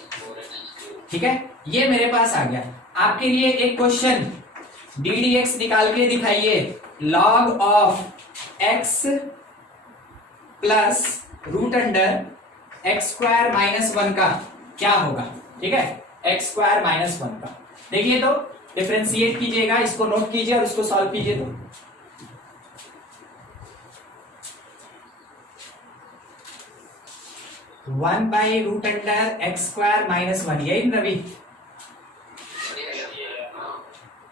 ठीक है, ये मेरे पास आ गया। आपके लिए एक क्वेश्चन, ddx निकाल के दिखाइए, log of x plus root under x square -1 का क्या होगा। ठीक है, एक्स स्क्वायर -1 का देखिए, तो डिफरेंशिएट कीजिएगा, इसको नोट कीजिए और उसको सॉल्व कीजिए। तो one by root under x square -1, यही रवि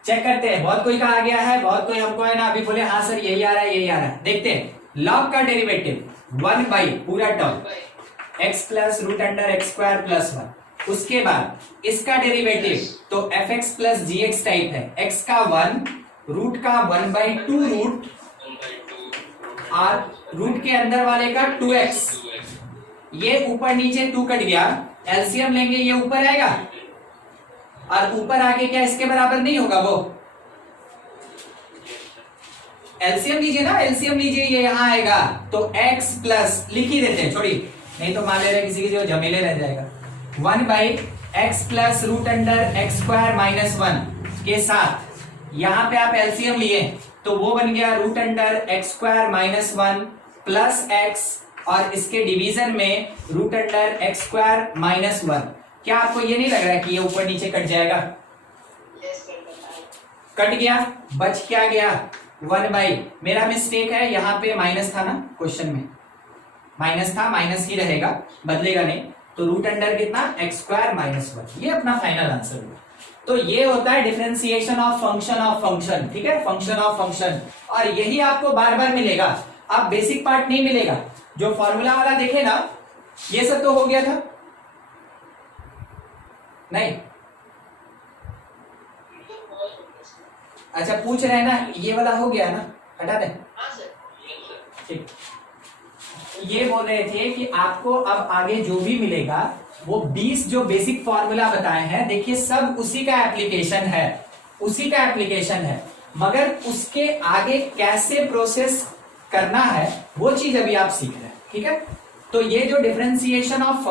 चेक करते हैं। बहुत कोई का आ गया है, बहुत कोई हमको है ना अभी बोले हाँ सर यही आ रहा है, यही आ रहा है। देखते हैं लॉग का डेरिवेटिव 1 बाई पूरा term x plus root under x square plus 1, उसके बाद इसका डेरिवेटिव तो fx प्लस gx टाइप है, x का 1, रूट का 1/2 रूट और रूट के अंदर वाले का 2x, ये ऊपर नीचे 2 कट गया, एलसीएम लेंगे ये ऊपर आएगा, और ऊपर आके क्या इसके बराबर नहीं होगा, वो एलसीएम लीजिए ना, एलसीएम लीजिए, ये यहां आएगा तो x प्लस लिख ही देते हैं, छोड़िए नहीं तो मान ले रहे किसी की जो झमेले रह जाएगा। 1 by x plus root under x square -1 के साथ यहाँ पे आप एलसीएम लिए तो वो बन गया root under x square -1 plus x, और इसके डिवीजन में रूट अंडर एक्स स्क्वायर -1। क्या आपको ये नहीं लग रहा है कि ये ऊपर नीचे कट जाएगा? कट गया, बच क्या गया 1 बाई, मेरा मिस्टेक है, यहाँ पे माइनस था ना, क्वेश्चन में माइनस था, माइनस ही रहेगा, बदलेगा नहीं, तो रूट अंडर कितना एक्स स्क्वायर -1, ये अपना फाइनल आंसर हुआ। तो ये होता है डिफरेंशिएशन ऑफ फंक्शन। ठीक है, फंक्शन ऑफ फंक्शन, और यही आपको बार बार मिलेगा, आप बेसिक पार्ट नहीं मिलेगा। जो फॉर्मूला वाला देखे ना, ये सब तो हो गया था नहीं? अच्छा पूछ रहे हैं ना, ये वाला हो गया ना, हटा दें। ठीक, ये बोल रहे थे कि आपको अब आगे जो भी मिलेगा वो 20 जो बेसिक फॉर्मूला बताए हैं, देखिए सब उसी का एप्लीकेशन है, उसी का एप्लीकेशन है, मगर उसके आगे कैसे प्रोसेस करना है वो चीज अभी आप सीख रहे हैं, ठीक है। तो ये जो डिफरेंशिएशन ऑफ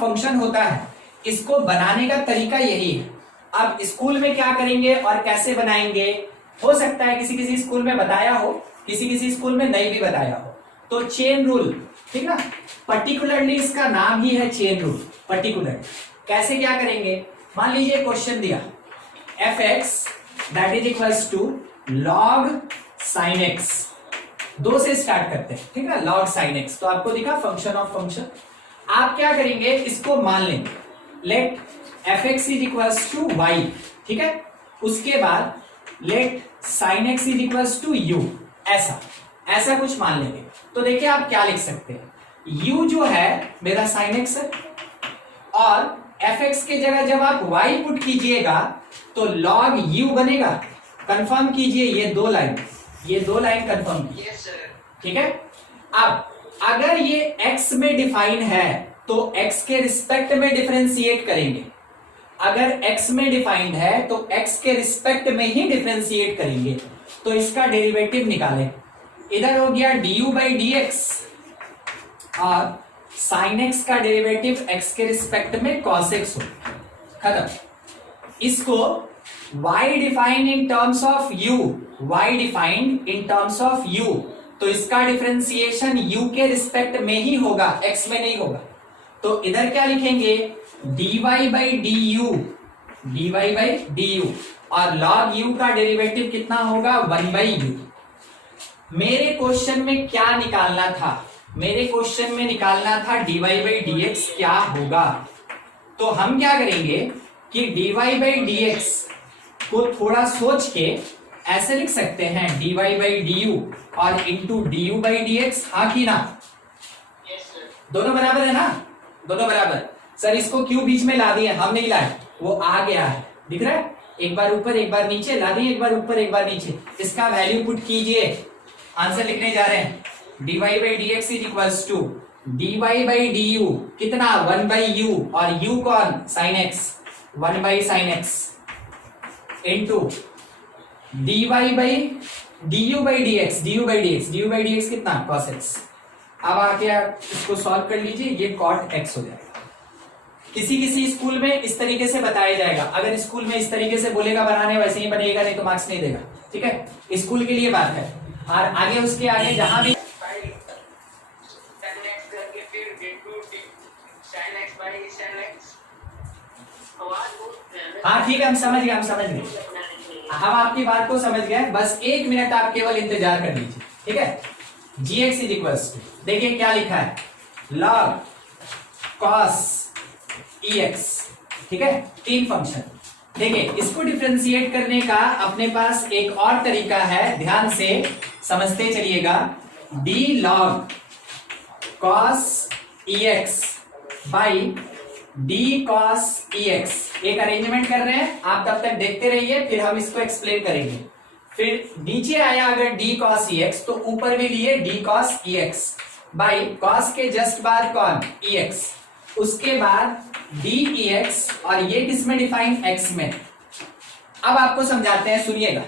फंक्शन होता है, इसको बनाने का तरीका यही है। अब स्कूल में क्या करेंगे और कैसे बनाएंगे, हो सकता है किसी किसी स्कूल में बताया हो, किसी किसी स्कूल में नहीं भी बताया हो। तो चेन रूल, ठीक ना, पर्टिकुलरली इसका नाम ही है चेन रूल, पर्टिकुलर। कैसे क्या करेंगे, मान लीजिए क्वेश्चन दिया f x that is equals to log sine x, 2 से स्टार्ट करते हैं, ठीक है, लॉग साइन एक्स। तो आपको दिखा फंक्शन ऑफ फंक्शन। आप क्या करेंगे, इसको मान लेंगे, let f x is equals to y, ठीक है। उसके बाद let sine x is equals to u, ऐसा कुछ मान लेंगे। तो देखिए आप क्या लिख सकते हैं, u जो है मेरा साइन एक्स है, और एफ एक्स के जगह जब आप y पुट कीजिएगा तो log u बनेगा। कंफर्म कीजिए ये दो लाइन कंफर्म कीजिए, ठीक है। अब अगर ये x में डिफाइन है तो x के रिस्पेक्ट में डिफरेंशिएट करेंगे, अगर x में डिफाइंड है तो x के रिस्पेक्ट में ही डिफरेंशिएट करेंगे। तो इसका डेरिवेटिव निकालें, इधर हो गया du बाई डी एक्स, और साइन एक्स का डेरिवेटिव x के रिस्पेक्ट में cos x हो, खत्म। इसको y defined in terms of u, y defined in terms of u, तो इसका डिफरेंशिएशन u के रिस्पेक्ट में ही होगा, x में नहीं होगा। तो इधर क्या लिखेंगे, dy बाई डी यू, और log u का डेरिवेटिव कितना होगा, 1 बाई यू। मेरे क्वेश्चन में क्या निकालना था, मेरे क्वेश्चन में निकालना था dy बाई डी एक्स क्या होगा। तो हम क्या करेंगे कि dy बाई डी एक्स को थोड़ा सोच के ऐसे लिख सकते हैं, dy बाई डी यू और into D you by d x, हाँ की ना, दोनों बराबर है ना, दोनों बराबर। सर इसको क्यों बीच में ला दिए, हम नहीं लाए, वो आ गया है, दिख रहा है, एक बार ऊपर एक बार नीचे ला दिए, एक बार ऊपर एक बार नीचे। इसका वैल्यू पुट कीजिए, आंसर लिखने जा रहे हैं, dy by d x is equals to dy by d u, कितना 1 बाई यू, और u कौन, sine x, 1 by sine x, into dy by du by d x, du by d x कितना, cos x। अब आके इसको solve कर लीजिए, ये cot x हो जाएगा। किसी किसी स्कूल में इस तरीके से बताया जाएगा, अगर स्कूल में इस तरीके से बोलेगा बनाने, वैसे ही बनेगा, नहीं तो मार्क्स नहीं देगा, ठीक है, स्कूल के लिए बात है। और आगे उसके आगे जहां भी हाँ ठीक है, हम समझ गए, हम आपकी बात को समझ गए, बस 1 मिनट आप केवल इंतजार कर लीजिए, ठीक है। gx इज इक्वल्स टू, देखिए क्या लिखा है, log cos ex, ठीक है, 3 फंक्शन। देखिए इसको डिफरेंशिएट करने का अपने पास एक और तरीका है, ध्यान से समझते चलिएगा, d log cos ex by d cos ex, एक अरेंजमेंट कर रहे हैं, आप तब तक देखते रहिए, फिर हम इसको एक्सप्लेन करेंगे। फिर नीचे आया अगर d cos ex, तो ऊपर भी लिए d cos ex by cos के जस्ट बाद कौन, ex, उसके बाद dEx, और ये किस में डिफाइन, x में। अब आपको समझाते हैं, सुनिएगा,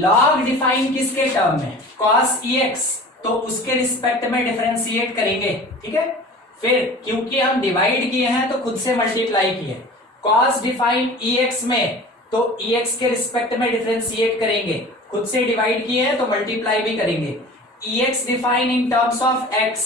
log डिफाइन किसके टर्म में, cos ex, तो उसके रिस्पेक्ट में डिफरेंशिएट करेंगे, ठीक है। फिर क्योंकि हम डिवाइड किए हैं तो खुद से मल्टीप्लाई किए, cos डिफाइन ex में, तो ex के रिस्पेक्ट में डिफरेंशिएट करेंगे, खुद से डिवाइड किए हैं तो मल्टीप्लाई भी करेंगे। ex define in terms of x,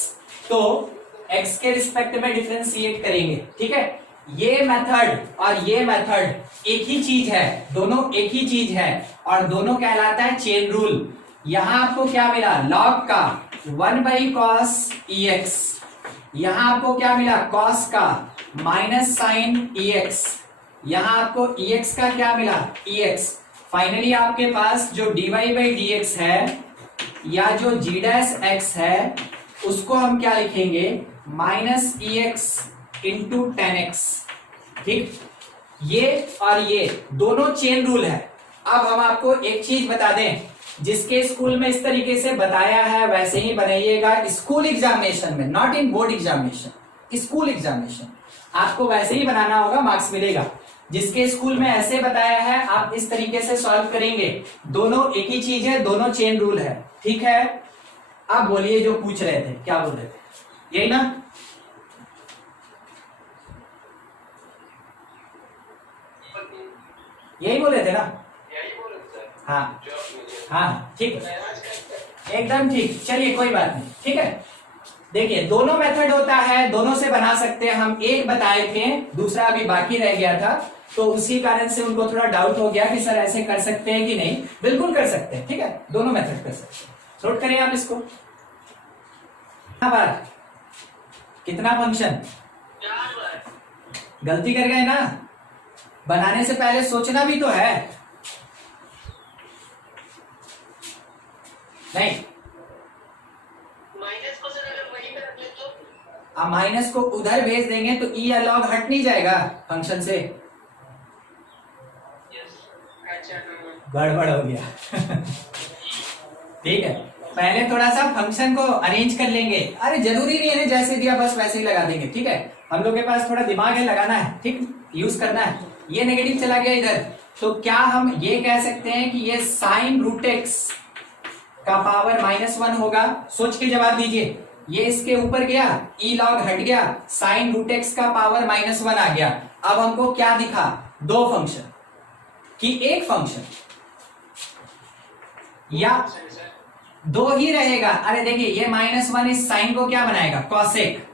तो x के रिस्पेक्ट में डिफरेंशिएट करेंगे, ठीक है। ये मेथड और ये मेथड एक ही चीज है, दोनों एक ही चीज है, और दोनों कहलाता है चेन रूल। यहां आपको क्या मिला, log का 1 बाई cos ex, यहां आपको क्या मिला, cos का माइनस साइन ex, यहां आपको ex का क्या मिला, ex। फाइनली आपके पास जो dy बाई डी एक्स है या जो g डैश x है, उसको हम क्या लिखेंगे, minus ex into ten x, ठीक। ये और ये दोनों चेन रूल है। अब हम आपको एक चीज बता दें, जिसके स्कूल में इस तरीके से बताया है वैसे ही बनाइएगा स्कूल एग्जामिनेशन में, not in board examination. School examination, आपको वैसे ही बनाना होगा, मार्क्स मिलेगा। जिसके स्कूल में ऐसे बताया है आप इस तरीके से सॉल्व करेंगे। दोनों एक ही चीज है, दोनों चेन रूल है, ठीक है। आप बोलिए जो पूछ रहे थे, क्या बोल रहे थे, यही ना? यही बोले थे ना? हाँ हाँ ठीक है, एकदम ठीक। चलिए कोई बात नहीं, ठीक है। देखिए दोनों मेथड होता है, दोनों से बना सकते हैं। हम एक बताए थे, दूसरा अभी बाकी रह गया था, तो उसी कारण से उनको थोड़ा डाउट हो गया कि सर ऐसे कर सकते हैं कि नहीं। बिल्कुल कर सकते हैं, ठीक है, दोनों मेथड कर सकते हैं। नोट करें आप इसको। कितना बार, कितना फंक्शन? गलती कर गए ना, बनाने से पहले सोचना भी तो है। नहीं, माइनस को सर अगर वहीं पे रख ले तो आप माइनस को उधर भेज देंगे तो ई या लॉग हट नहीं जाएगा फंक्शन से। अच्छा गड़बड़ हो गया ठीक है, पहले थोड़ा सा फंक्शन को अरेंज कर लेंगे। अरे जरूरी नहीं है जैसे दिया बस वैसे ही लगा देंगे, ठीक है। हम लोग के पास थोड़ा दिमाग है, लगाना है, ठीक, यूज करना है। ये नेगेटिव चला गया इधर, तो क्या हम ये कह सकते हैं कि ये साइन रूट एक्स का पावर -1 होगा? सोच के जवाब दीजिए। ये इसके ऊपर गया, ई लॉग हट गया, साइन रूट एक्स का पावर -1 आ गया। अब हमको क्या दिखा? दो फंक्शन कि एक फंक्शन, या दो ही रहेगा। अरे देखिए ये -1 इस साइन को क्या बनाएगा? Cosec,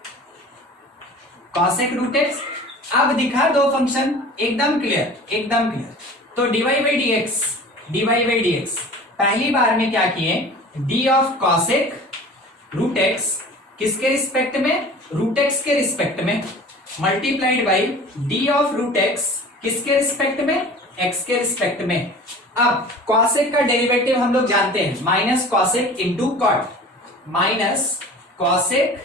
cosec root x. अब दिखा दो फंक्शन, एकदम क्लियर, एकदम क्लियर। तो d y by d x, d y by d x पहली बार में क्या किए? D of cosec root x किसके रिस्पेक्ट में? रूट एक्स के रिस्पेक्ट में, multiplied by d of root x किसके रिस्पेक्ट में? एक्स के रिस्पेक्ट में। अब कॉसेक का डेरिवेटिव हम लोग जानते हैं, minus cosec into cot, minus cosec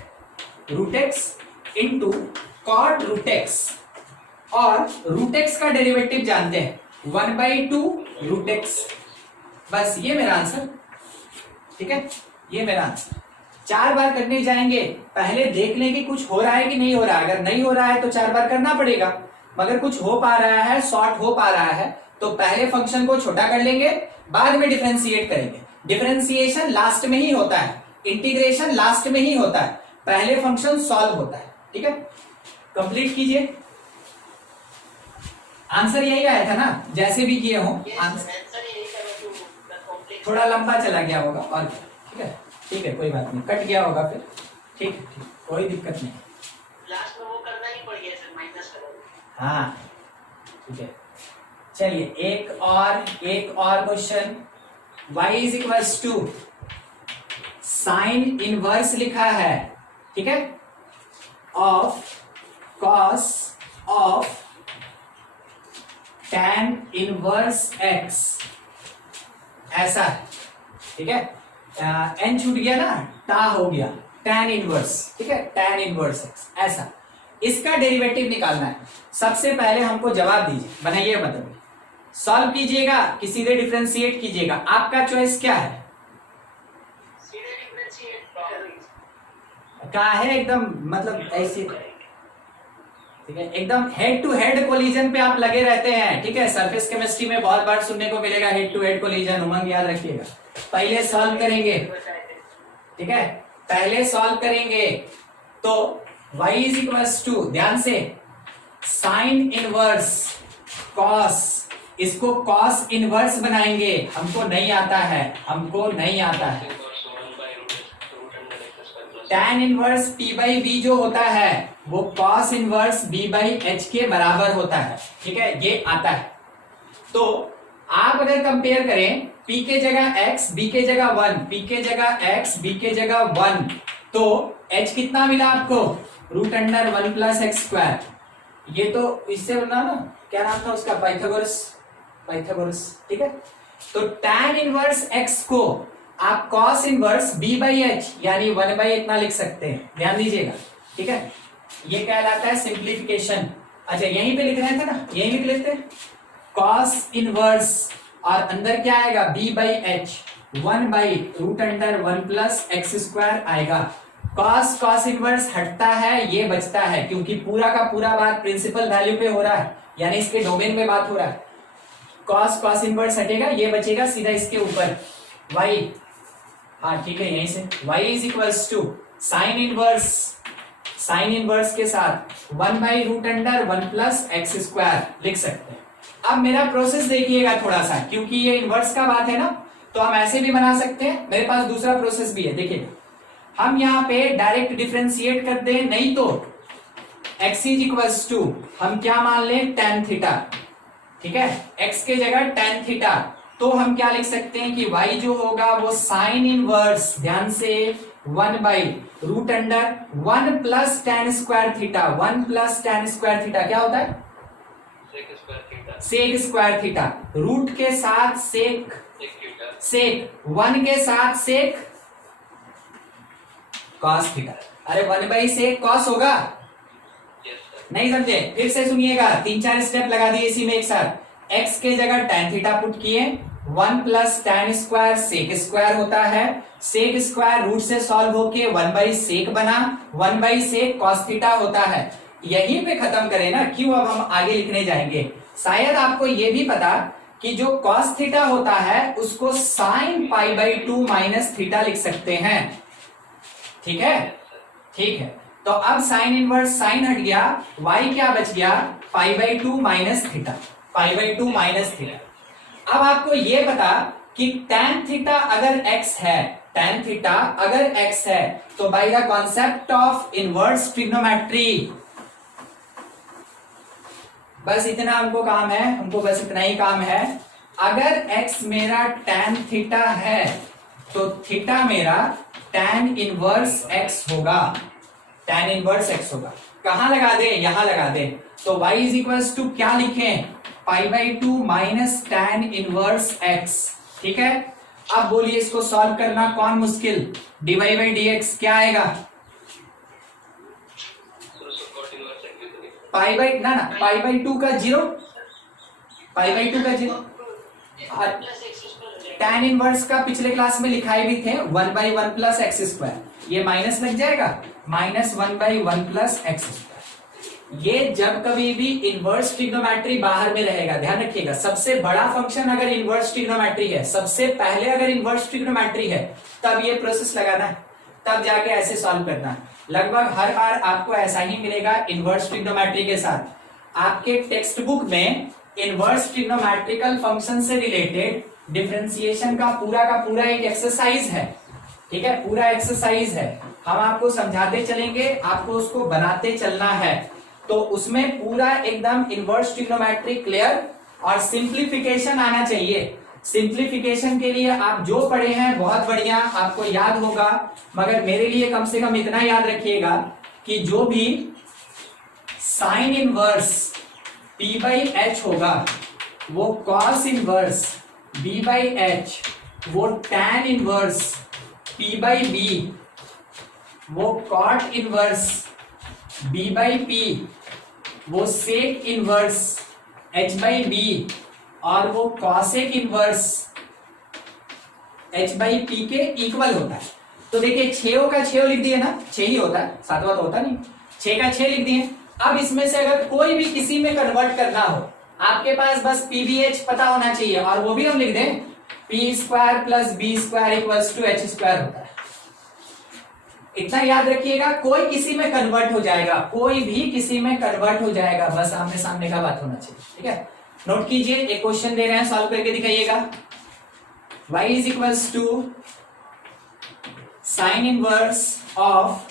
root x into cot root x, और रूट एक्स का डेरिवेटिव जानते हैं 1/2 रूट एक्स। बस ये मेरा आंसर, ठीक है, ये मेरा आंसर। 4 बार करने जाएंगे, पहले देख लें कि कुछ हो रहा है कि नहीं हो रहा है। अगर नहीं हो रहा है तो 4 बार करना पड़ेगा, मगर कुछ हो पा रहा है, शॉर्ट हो पा रहा है, तो पहले फंक्शन को छोटा कर लेंगे, बाद में डिफरेंशिएट करेंगे। डिफरेंशिएशन लास्ट में ही होता है, इंटीग्रेशन लास्ट में ही होता है, पहले फंक्शन सॉल्व होता है, ठीक है। कंप्लीट कीजिए। आंसर यही आया था ना, जैसे भी किए हो आंसर। थोड़ा लंबा चला गया होगा और ठीक है, ठीक है, कोई बात नहीं, कट गया होगा फिर, ठीक है, ठीक, कोई दिक्कत नहीं। लास्ट में वो करना ही पड़ गया सर, माइनस करो। हाँ ठीक है, चलिए एक और question. y is equals to sine inverse लिखा है, ठीक है, of cos of tan inverse x, ऐसा है, ठीक है। एन छूट गया ना, टा हो गया, tan इनवर्स, ठीक है, tan इनवर्स x ऐसा। इसका डेरिवेटिव निकालना है। सबसे पहले हमको जवाब दीजिए, बनाइए, मतलब सॉल्व कीजिएगा कि सीधे डिफरेंशिएट कीजिएगा, आपका चॉइस क्या है? सीधे डिफरेंशिएट कहा है एकदम, मतलब ऐसे, ठीक है, एकदम हेड टू हेड कोलिजन पे आप लगे रहते हैं, ठीक है। सरफेस केमिस्ट्री में बहुत बार सुनने को मिलेगा हेड टू हेड कोलिजन, उमंग याद रखिएगा। पहले सॉल्व करेंगे, ठीक है, पहले सॉल्व करेंगे तो y इज इक्वल्स टू, ध्यान से, साइन इनवर्स कॉस, इसको कॉस इनवर्स बनाएंगे। हमको नहीं आता है, हमको नहीं आता है। tan inverse p by b जो होता है वो cos inverse b by h के बराबर होता है, ठीक है, ये आता है। तो आप अगर कंपेयर करें p के जगह x, b के जगह 1, p के जगह x, b के जगह 1, तो h कितना मिला आपको? √1 प्लस एक्स स्क्वायर। ये तो इससे बना ना, क्या नाम था उसका? पाइथागोरस, पाइथागोरस, ठीक है। तो tan इनवर्स x को आप cos inverse b by H यानी 1/, इतना लिख सकते हैं, ध्यान दीजिएगा, ठीक है। ये कहलाता है सिंप्लीफिकेशन। अच्छा यहीं पे लिख रहे थे ना, यहीं लिख लेते हैं, cos इनवर्स और अंदर क्या आएगा? b by H 1/√1 plus x square आएगा। कॉस इनवर्स हटता है, ये बचता है, क्योंकि पूरा का पूरा बात प्रिंसिपल वैल्यू पे हो रहा है, यानी इसके डोमेन में बात हो रहा है। कॉस इनवर्स हटेगा, ये बचेगा सीधा इसके ऊपर y, हाँ ठीक है, यहीं से y is equals to sine inverse के साथ 1/√1 प्लस एक्स स्क्वायर लिख सकते हैं। अब मेरा प्रोसेस देखिएगा थोड़ा सा, क्योंकि ये इनवर्स का बात है ना, तो हम ऐसे भी बना सकते हैं। मेरे पास दूसरा प्रोसेस भी है, देखिए हम यहाँ पे डायरेक्ट डिफरेंशिएट कर दें, नहीं तो x इज इक्वल्स टू हम क्या मान लें, tan थीटा, ठीक है, x के जगह tan थीटा, तो हम क्या लिख सकते हैं कि y जो होगा वो साइन इनवर्स, ध्यान से 1/√1 plus tan square theta, 1 plus tan square theta क्या होता है, सेक स्क्वायर थीटा, रूट के साथ सेक 1 के साथ सेक कॉस थीटा। अरे 1/सेक कॉस होगा, नहीं समझे, फिर से सुनिएगा, 3-4 स्टेप लगा दिए इसी में एक साथ। x के जगह tan थीटा पुट किए, 1 plus tan square sec square होता है, सेक स्क्वायर रूट से सॉल्व होके 1/सेक बना, 1/सेक कॉस थीटा होता है। यहीं पे खत्म करें ना, क्यों अब हम आगे लिखने जाएंगे। शायद आपको ये भी पता कि जो कॉस थीटा होता है उसको साइन π/2 माइनस थीटा लिख सकते हैं, ठीक है, ठीक है। तो अब साइन इनवर्स साइन हट गया, y क्या बच गया, π/2 माइनस थीटा, π/2 माइनस थीटा। अब आपको ये पता कि tan थीटा अगर x है, tan थीटा अगर x है, तो by the concept of inverse trigonometry, बस इतना हमको काम है, हमको बस इतना ही काम है। अगर x मेरा tan थीटा है तो थीटा मेरा tan इनवर्स x होगा, tan इनवर्स x होगा। कहां लगा दे, यहां लगा दे, तो y इज इक्वल्स टू क्या लिखें, π/2 माइनस tan इनवर्स x, ठीक है। अब बोलिए इसको सॉल्व करना कौन मुश्किल, dy/dx क्या आएगा, π/2 का 0, π/2 का 0, tan इनवर्स का पिछले क्लास में लिखाए भी थे 1/1 प्लस एक्स स्क्वायर, ये माइनस लग जाएगा, -1/1 प्लस एक्स स्क्वायर। ये जब कभी भी इनवर्स ट्रिग्नोमेट्री बाहर में रहेगा, ध्यान रखिएगा, सबसे बड़ा फंक्शन अगर इनवर्स ट्रिग्नोमेट्री है, सबसे पहले अगर इनवर्स ट्रिग्नोमेट्री है, तब ये प्रोसेस लगाना है, तब जाके ऐसे सॉल्व करना है। लगभग हर बार आपको ऐसा ही मिलेगा इनवर्स ट्रिग्नोमेट्री के साथ। आपके टेक्स्ट बुक में इनवर्स ट्रिग्नोमेट्रिकल फंक्शन से रिलेटेड डिफरेंशिएशन का पूरा एक एक्सरसाइज है, ठीक है, पूरा एक्सरसाइज है, हम आपको समझाते चलेंगे, आपको उसको बनाते चलना है। तो उसमें पूरा एकदम इनवर्स ट्रिग्नोमेट्री क्लियर और सिंप्लीफिकेशन आना चाहिए। सिंप्लीफिकेशन के लिए आप जो पढ़े हैं बहुत बढ़िया, आपको याद होगा, मगर मेरे लिए कम से कम इतना याद रखिएगा कि जो भी साइन इनवर्स p/h होगा वो कॉस इनवर्स b/h, वो tan इनवर्स p/b, वो कॉट इनवर्स b/p, वो सेक इनवर्स h/b, और वो कॉसेक इनवर्स h/p के इक्वल होता है। तो देखिए 6 का 6 लिख दिए ना, 6 ही होता है, 7वां तो होता नहीं, 6 का 6 लिख दिए। अब इसमें से अगर कोई भी किसी में कन्वर्ट करना हो, आपके पास बस p/h पता होना चाहिए, और वो भी हम लिख दें p² plus b² equals to h² होता है। इतना याद रखिएगा, कोई किसी में कन्वर्ट हो जाएगा, कोई भी किसी में कन्वर्ट हो जाएगा, बस आमने सामने का बात होना चाहिए, ठीक है। नोट कीजिए, एक क्वेश्चन दे रहे हैं, सॉल्व करके दिखाइएगा। y is equals to sine inverse of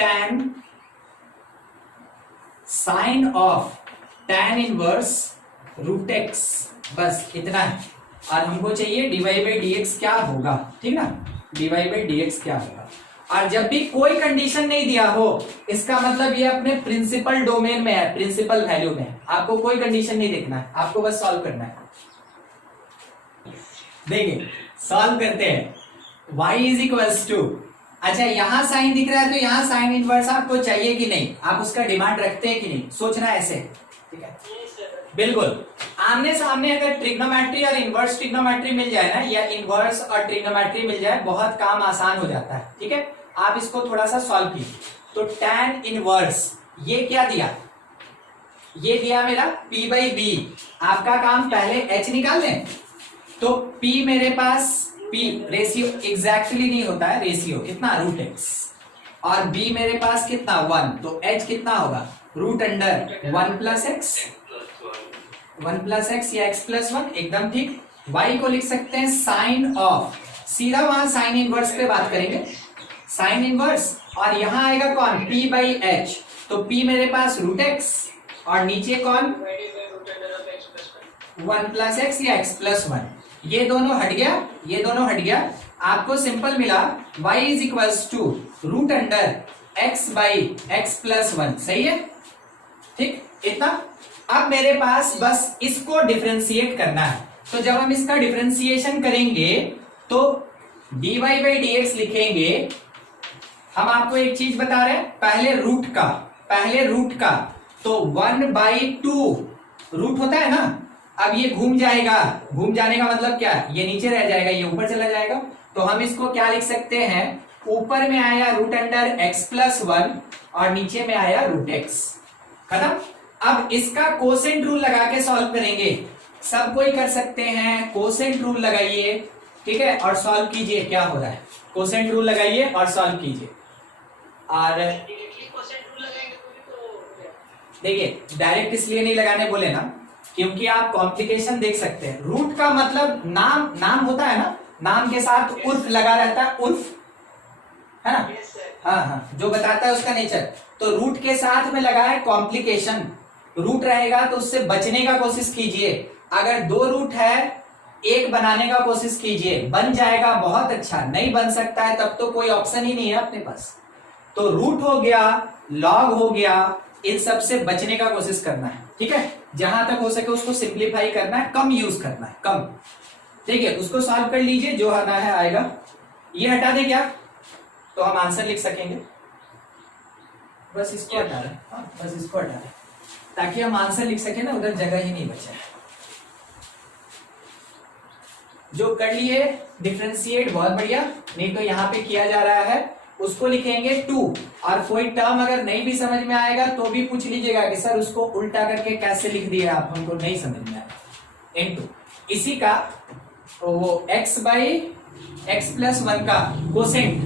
tan inverse root x, बस इतना है। और हमको चाहिए dy/dx क्या होगा, ठीक ना, dy/dx क्या होगा। और जब भी कोई कंडीशन नहीं दिया हो, इसका मतलब ये अपने प्रिंसिपल डोमेन में है, प्रिंसिपल वैल्यू में है, आपको कोई कंडीशन नहीं देखना है, आपको बस सॉल्व करना है। देखिए सॉल्व करते हैं, y इज इक्वल्स टू, अच्छा यहां साइन दिख रहा है तो यहां साइन इनवर्स आपको चाहिए कि नहीं, आप उसका डिमांड रखते हैं कि नहीं, सोचना ऐसे, ठीक है, बिल्कुल। आमने सामने अगर ट्रिग्नोमेट्री और इनवर्स ट्रिग्नोमेट्री मिल जाए ना, या इनवर्स और ट्रिग्नोमेट्री मिल जाए, बहुत काम आसान हो जाता है, ठीक है। आप इसको थोड़ा सा सॉल्व कीजिए। तो tan इनवर्स ये क्या दिया, ये दिया मेरा p बाई बी। आपका काम पहले h निकाल लें। तो p मेरे पास p रेशियो एग्जैक्टली नहीं होता है, रेशियो कितना √x, और b मेरे पास कितना 1, तो h कितना होगा root under 1 plus x, 1 plus x या x प्लस 1, एकदम ठीक। y को लिख सकते हैं साइन ऑफ, सीधा वहां साइन इनवर्स पे बात करेंगे, साइन इनवर्स, और यहां आएगा कौन p बाई एच, तो p मेरे पास √x और नीचे कौन 1 प्लस एक्स या x प्लस 1, ये दोनों हट गया, ये दोनों हट गया, आपको सिंपल मिला y is equals to root under x by x plus 1, सही है, ठीक इतना। अब मेरे पास बस इसको डिफरेंशिएट करना है, तो जब हम इसका डिफरेंशिएशन करेंगे तो dy बाई dx लिखेंगे। हम आपको एक चीज बता रहे हैं, पहले रूट का, तो 1/2 रूट होता है ना, अब ये घूम जाएगा, घूम जाने का मतलब क्या, ये नीचे रह जाएगा, ये ऊपर चला जाएगा, तो हम इसको क्या लिख सकते हैं, ऊपर में आया रूट अंडर x प्लस 1 और नीचे में आया √x, खत्म। अब इसका कोसेंट रूल लगा के सॉल्व करेंगे, सब कोई कर सकते हैं, कोसेंट रूल लगाइए, ठीक है, और सॉल्व कीजिए क्या हो रहा है, कोसेंट रूल लगाइए और सॉल्व कीजिए। और देखिए डायरेक्ट इसलिए नहीं लगाने बोले ना, क्योंकि आप कॉम्प्लिकेशन देख सकते हैं, रूट का मतलब नाम होता है ना, नाम के साथ उर्फ लगा रहता है, उर्फ है ना, हाँ, जो बताता है उसका नेचर, तो रूट के साथ में लगा है कॉम्प्लिकेशन, रूट रहेगा तो उससे बचने का कोशिश कीजिए, अगर 2 रूट है एक बनाने का कोशिश कीजिए, बन जाएगा बहुत अच्छा, नहीं बन सकता है तब तो कोई ऑप्शन ही नहीं है अपने पास। तो रूट हो गया, लॉग हो गया, इन सब से बचने का कोशिश करना है, ठीक है, जहां तक हो सके उसको सिंप्लीफाई करना है, कम यूज करना है, कम, ठीक है, उसको सॉल्व कर लीजिए, जो आना है आएगा। ये हटा दे क्या, तो हम आंसर लिख सकेंगे, बस इसको हटा दें, बस इसको हटा दें ताकि हम आंसर लिख सके ना, उधर जगह ही नहीं बचा है। जो कर लिए डिफरेंशिएट बहुत बढ़िया, नहीं तो यहाँ पे किया जा रहा है, उसको लिखेंगे 2, और कोई टर्म अगर नहीं भी समझ में आएगा तो भी पूछ लीजिएगा कि सर उसको उल्टा करके कैसे लिख दिए आप, हमको नहीं समझ में आया, इनटू इसी का वो x बाई एक्स प्लस 1 का quotient,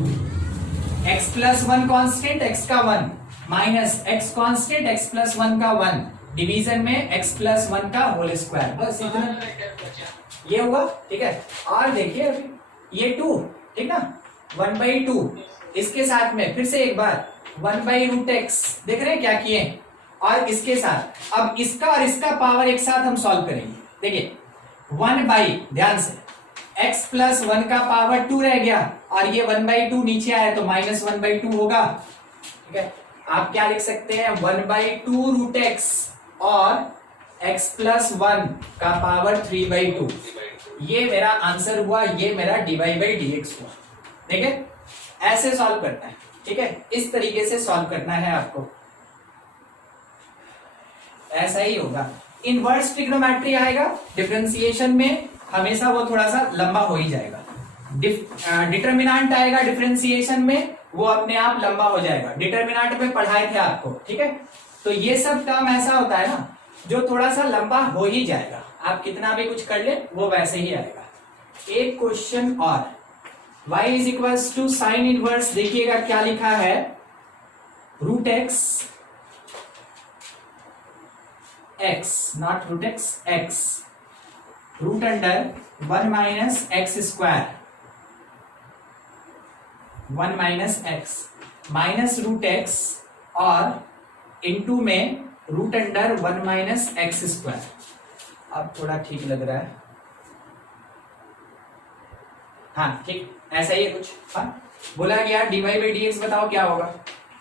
x plus 1 constant x का 1 minus x constant x plus 1 का 1 डिवीजन में x प्लस 1 का होल स्क्वायर, बस इतना ये हुआ, ठीक है। और देखिए अभी ये 2, ठीक ना, 1/2, इसके साथ में फिर से एक बार 1/√x, देख रहे हैं क्या किए, और इसके साथ अब इसका और इसका पावर एक साथ हम सॉल्व करेंगे। देखिए 1/, ध्यान से, x प्लस 1 का पावर 2 रह गया, और ये 1/2 नीचे आया तो -1/2 होगा, ठीक है। आप क्या लिख सकते हैं, 1/2√x और x प्लस 1 का पावर 3/2, ये मेरा आंसर हुआ, ये मेरा dy बाई dx हुआ, ठीक है। ऐसे सॉल्व करना है, ठीक है, इस तरीके से सॉल्व करना है आपको, ऐसा ही होगा। इनवर्स ट्रिग्नोमेट्री आएगा डिफरेंशिएशन में, हमेशा वो थोड़ा सा लंबा हो ही जाएगा। डिटर्मिनेंट आएगा डिफरेंशिएशन में, वो अपने आप लंबा हो जाएगा, डिटर्मिनेंट में पढ़ाए थे आपको, ठीक है। तो ये सब टर्म ऐसा होता है ना जो थोड़ा सा लंबा हो ही जाएगा, आप कितना भी कुछ कर ले वो वैसे ही आएगा। एक क्वेश्चन और, y is equals to sine inverse, देखिएगा क्या लिखा है, √x, x not √x, x root under 1 minus x square, 1 minus x minus √x और इनटू में root under 1 minus x square. अब थोड़ा ठीक लग रहा है, हाँ ठीक ऐसा ही है कुछ, हाँ बोला गया dy बाई dx बताओ क्या होगा।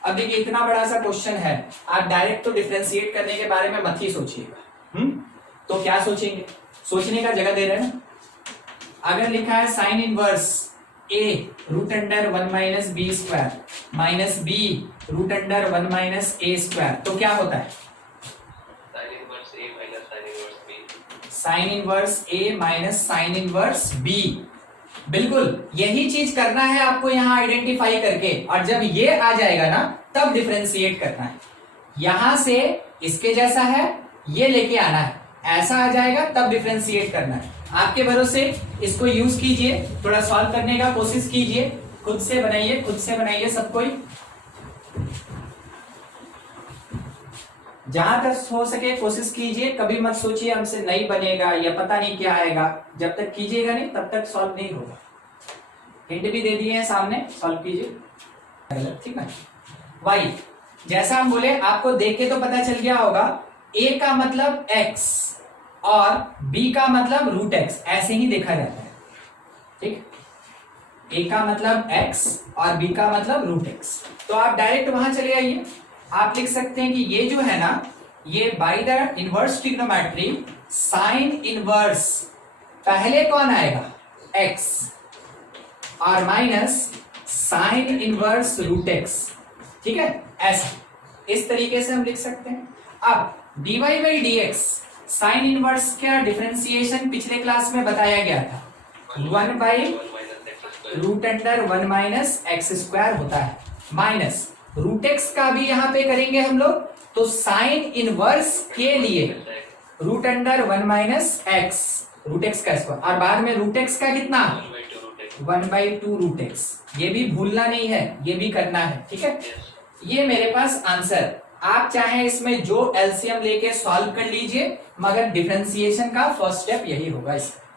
अब देखिए इतना बड़ा सा क्वेश्चन है, आप डायरेक्ट तो डिफरेंशिएट करने के बारे में मत ही सोचिएगा, तो क्या सोचेंगे, सोचने का जगह दे रहे हैं ना। अगर लिखा है sine inverse a root under 1 minus b square minus b root under 1 minus a स्क्वायर, तो क्या होता है, sine inverse a minus sine inverse b, बिल्कुल यही चीज करना है आपको यहां आइडेंटिफाई करके, और जब ये आ जाएगा ना तब डिफरेंशिएट करना है। यहां से इसके जैसा है ये लेके आना है, ऐसा आ जाएगा तब डिफरेंशिएट करना है। आपके भरोसे, इसको यूज कीजिए, थोड़ा सॉल्व करने का कोशिश कीजिए, खुद से बनाइए सब कोई, जहां तक हो सके कोशिश कीजिए। कभी मत सोचिए हमसे नहीं बनेगा या पता नहीं क्या आएगा, जब तक कीजिएगा नहीं तब तक सॉल्व नहीं होगा। हिंट भी दे दिए हैं सामने, सॉल्व कीजिए। ठीक है, वाई जैसा हम बोले आपको देख के तो पता चल गया होगा, ए का मतलब x और b का मतलब रूट x, ऐसे ही देखा जाता है। ठीक, ए का मतलब x और b का मतलब रूट x। तो आप डायरेक्ट वहां चले आइए, आप लिख सकते हैं कि ये जो है ना, ये by the inverse trigonometry sine inverse, पहले कौन आएगा x और minus sine inverse root x। ठीक है, ऐसा इस तरीके से हम लिख सकते हैं। अब dy by dx sine inverse का डिफरेंशिएशन पिछले क्लास में बताया गया था, 1 by root under 1 minus x square होता है, माइनस रूट एक्स का भी यहां पे करेंगे हम लोग, तो साइन इनवर्स के लिए root under 1 minus x, root x का स्क्वायर, और बाद में रूट एक्स का कितना 1/2 रूट एक्स। ये भी भूलना नहीं है, ये भी करना है। ठीक है, ये मेरे पास आंसर, आप चाहे इसमें जो एलसीएम लेके सॉल्व कर लीजिए, मगर डिफरेंशिएशन का फर्स्ट स्टेप यही होगा इसका।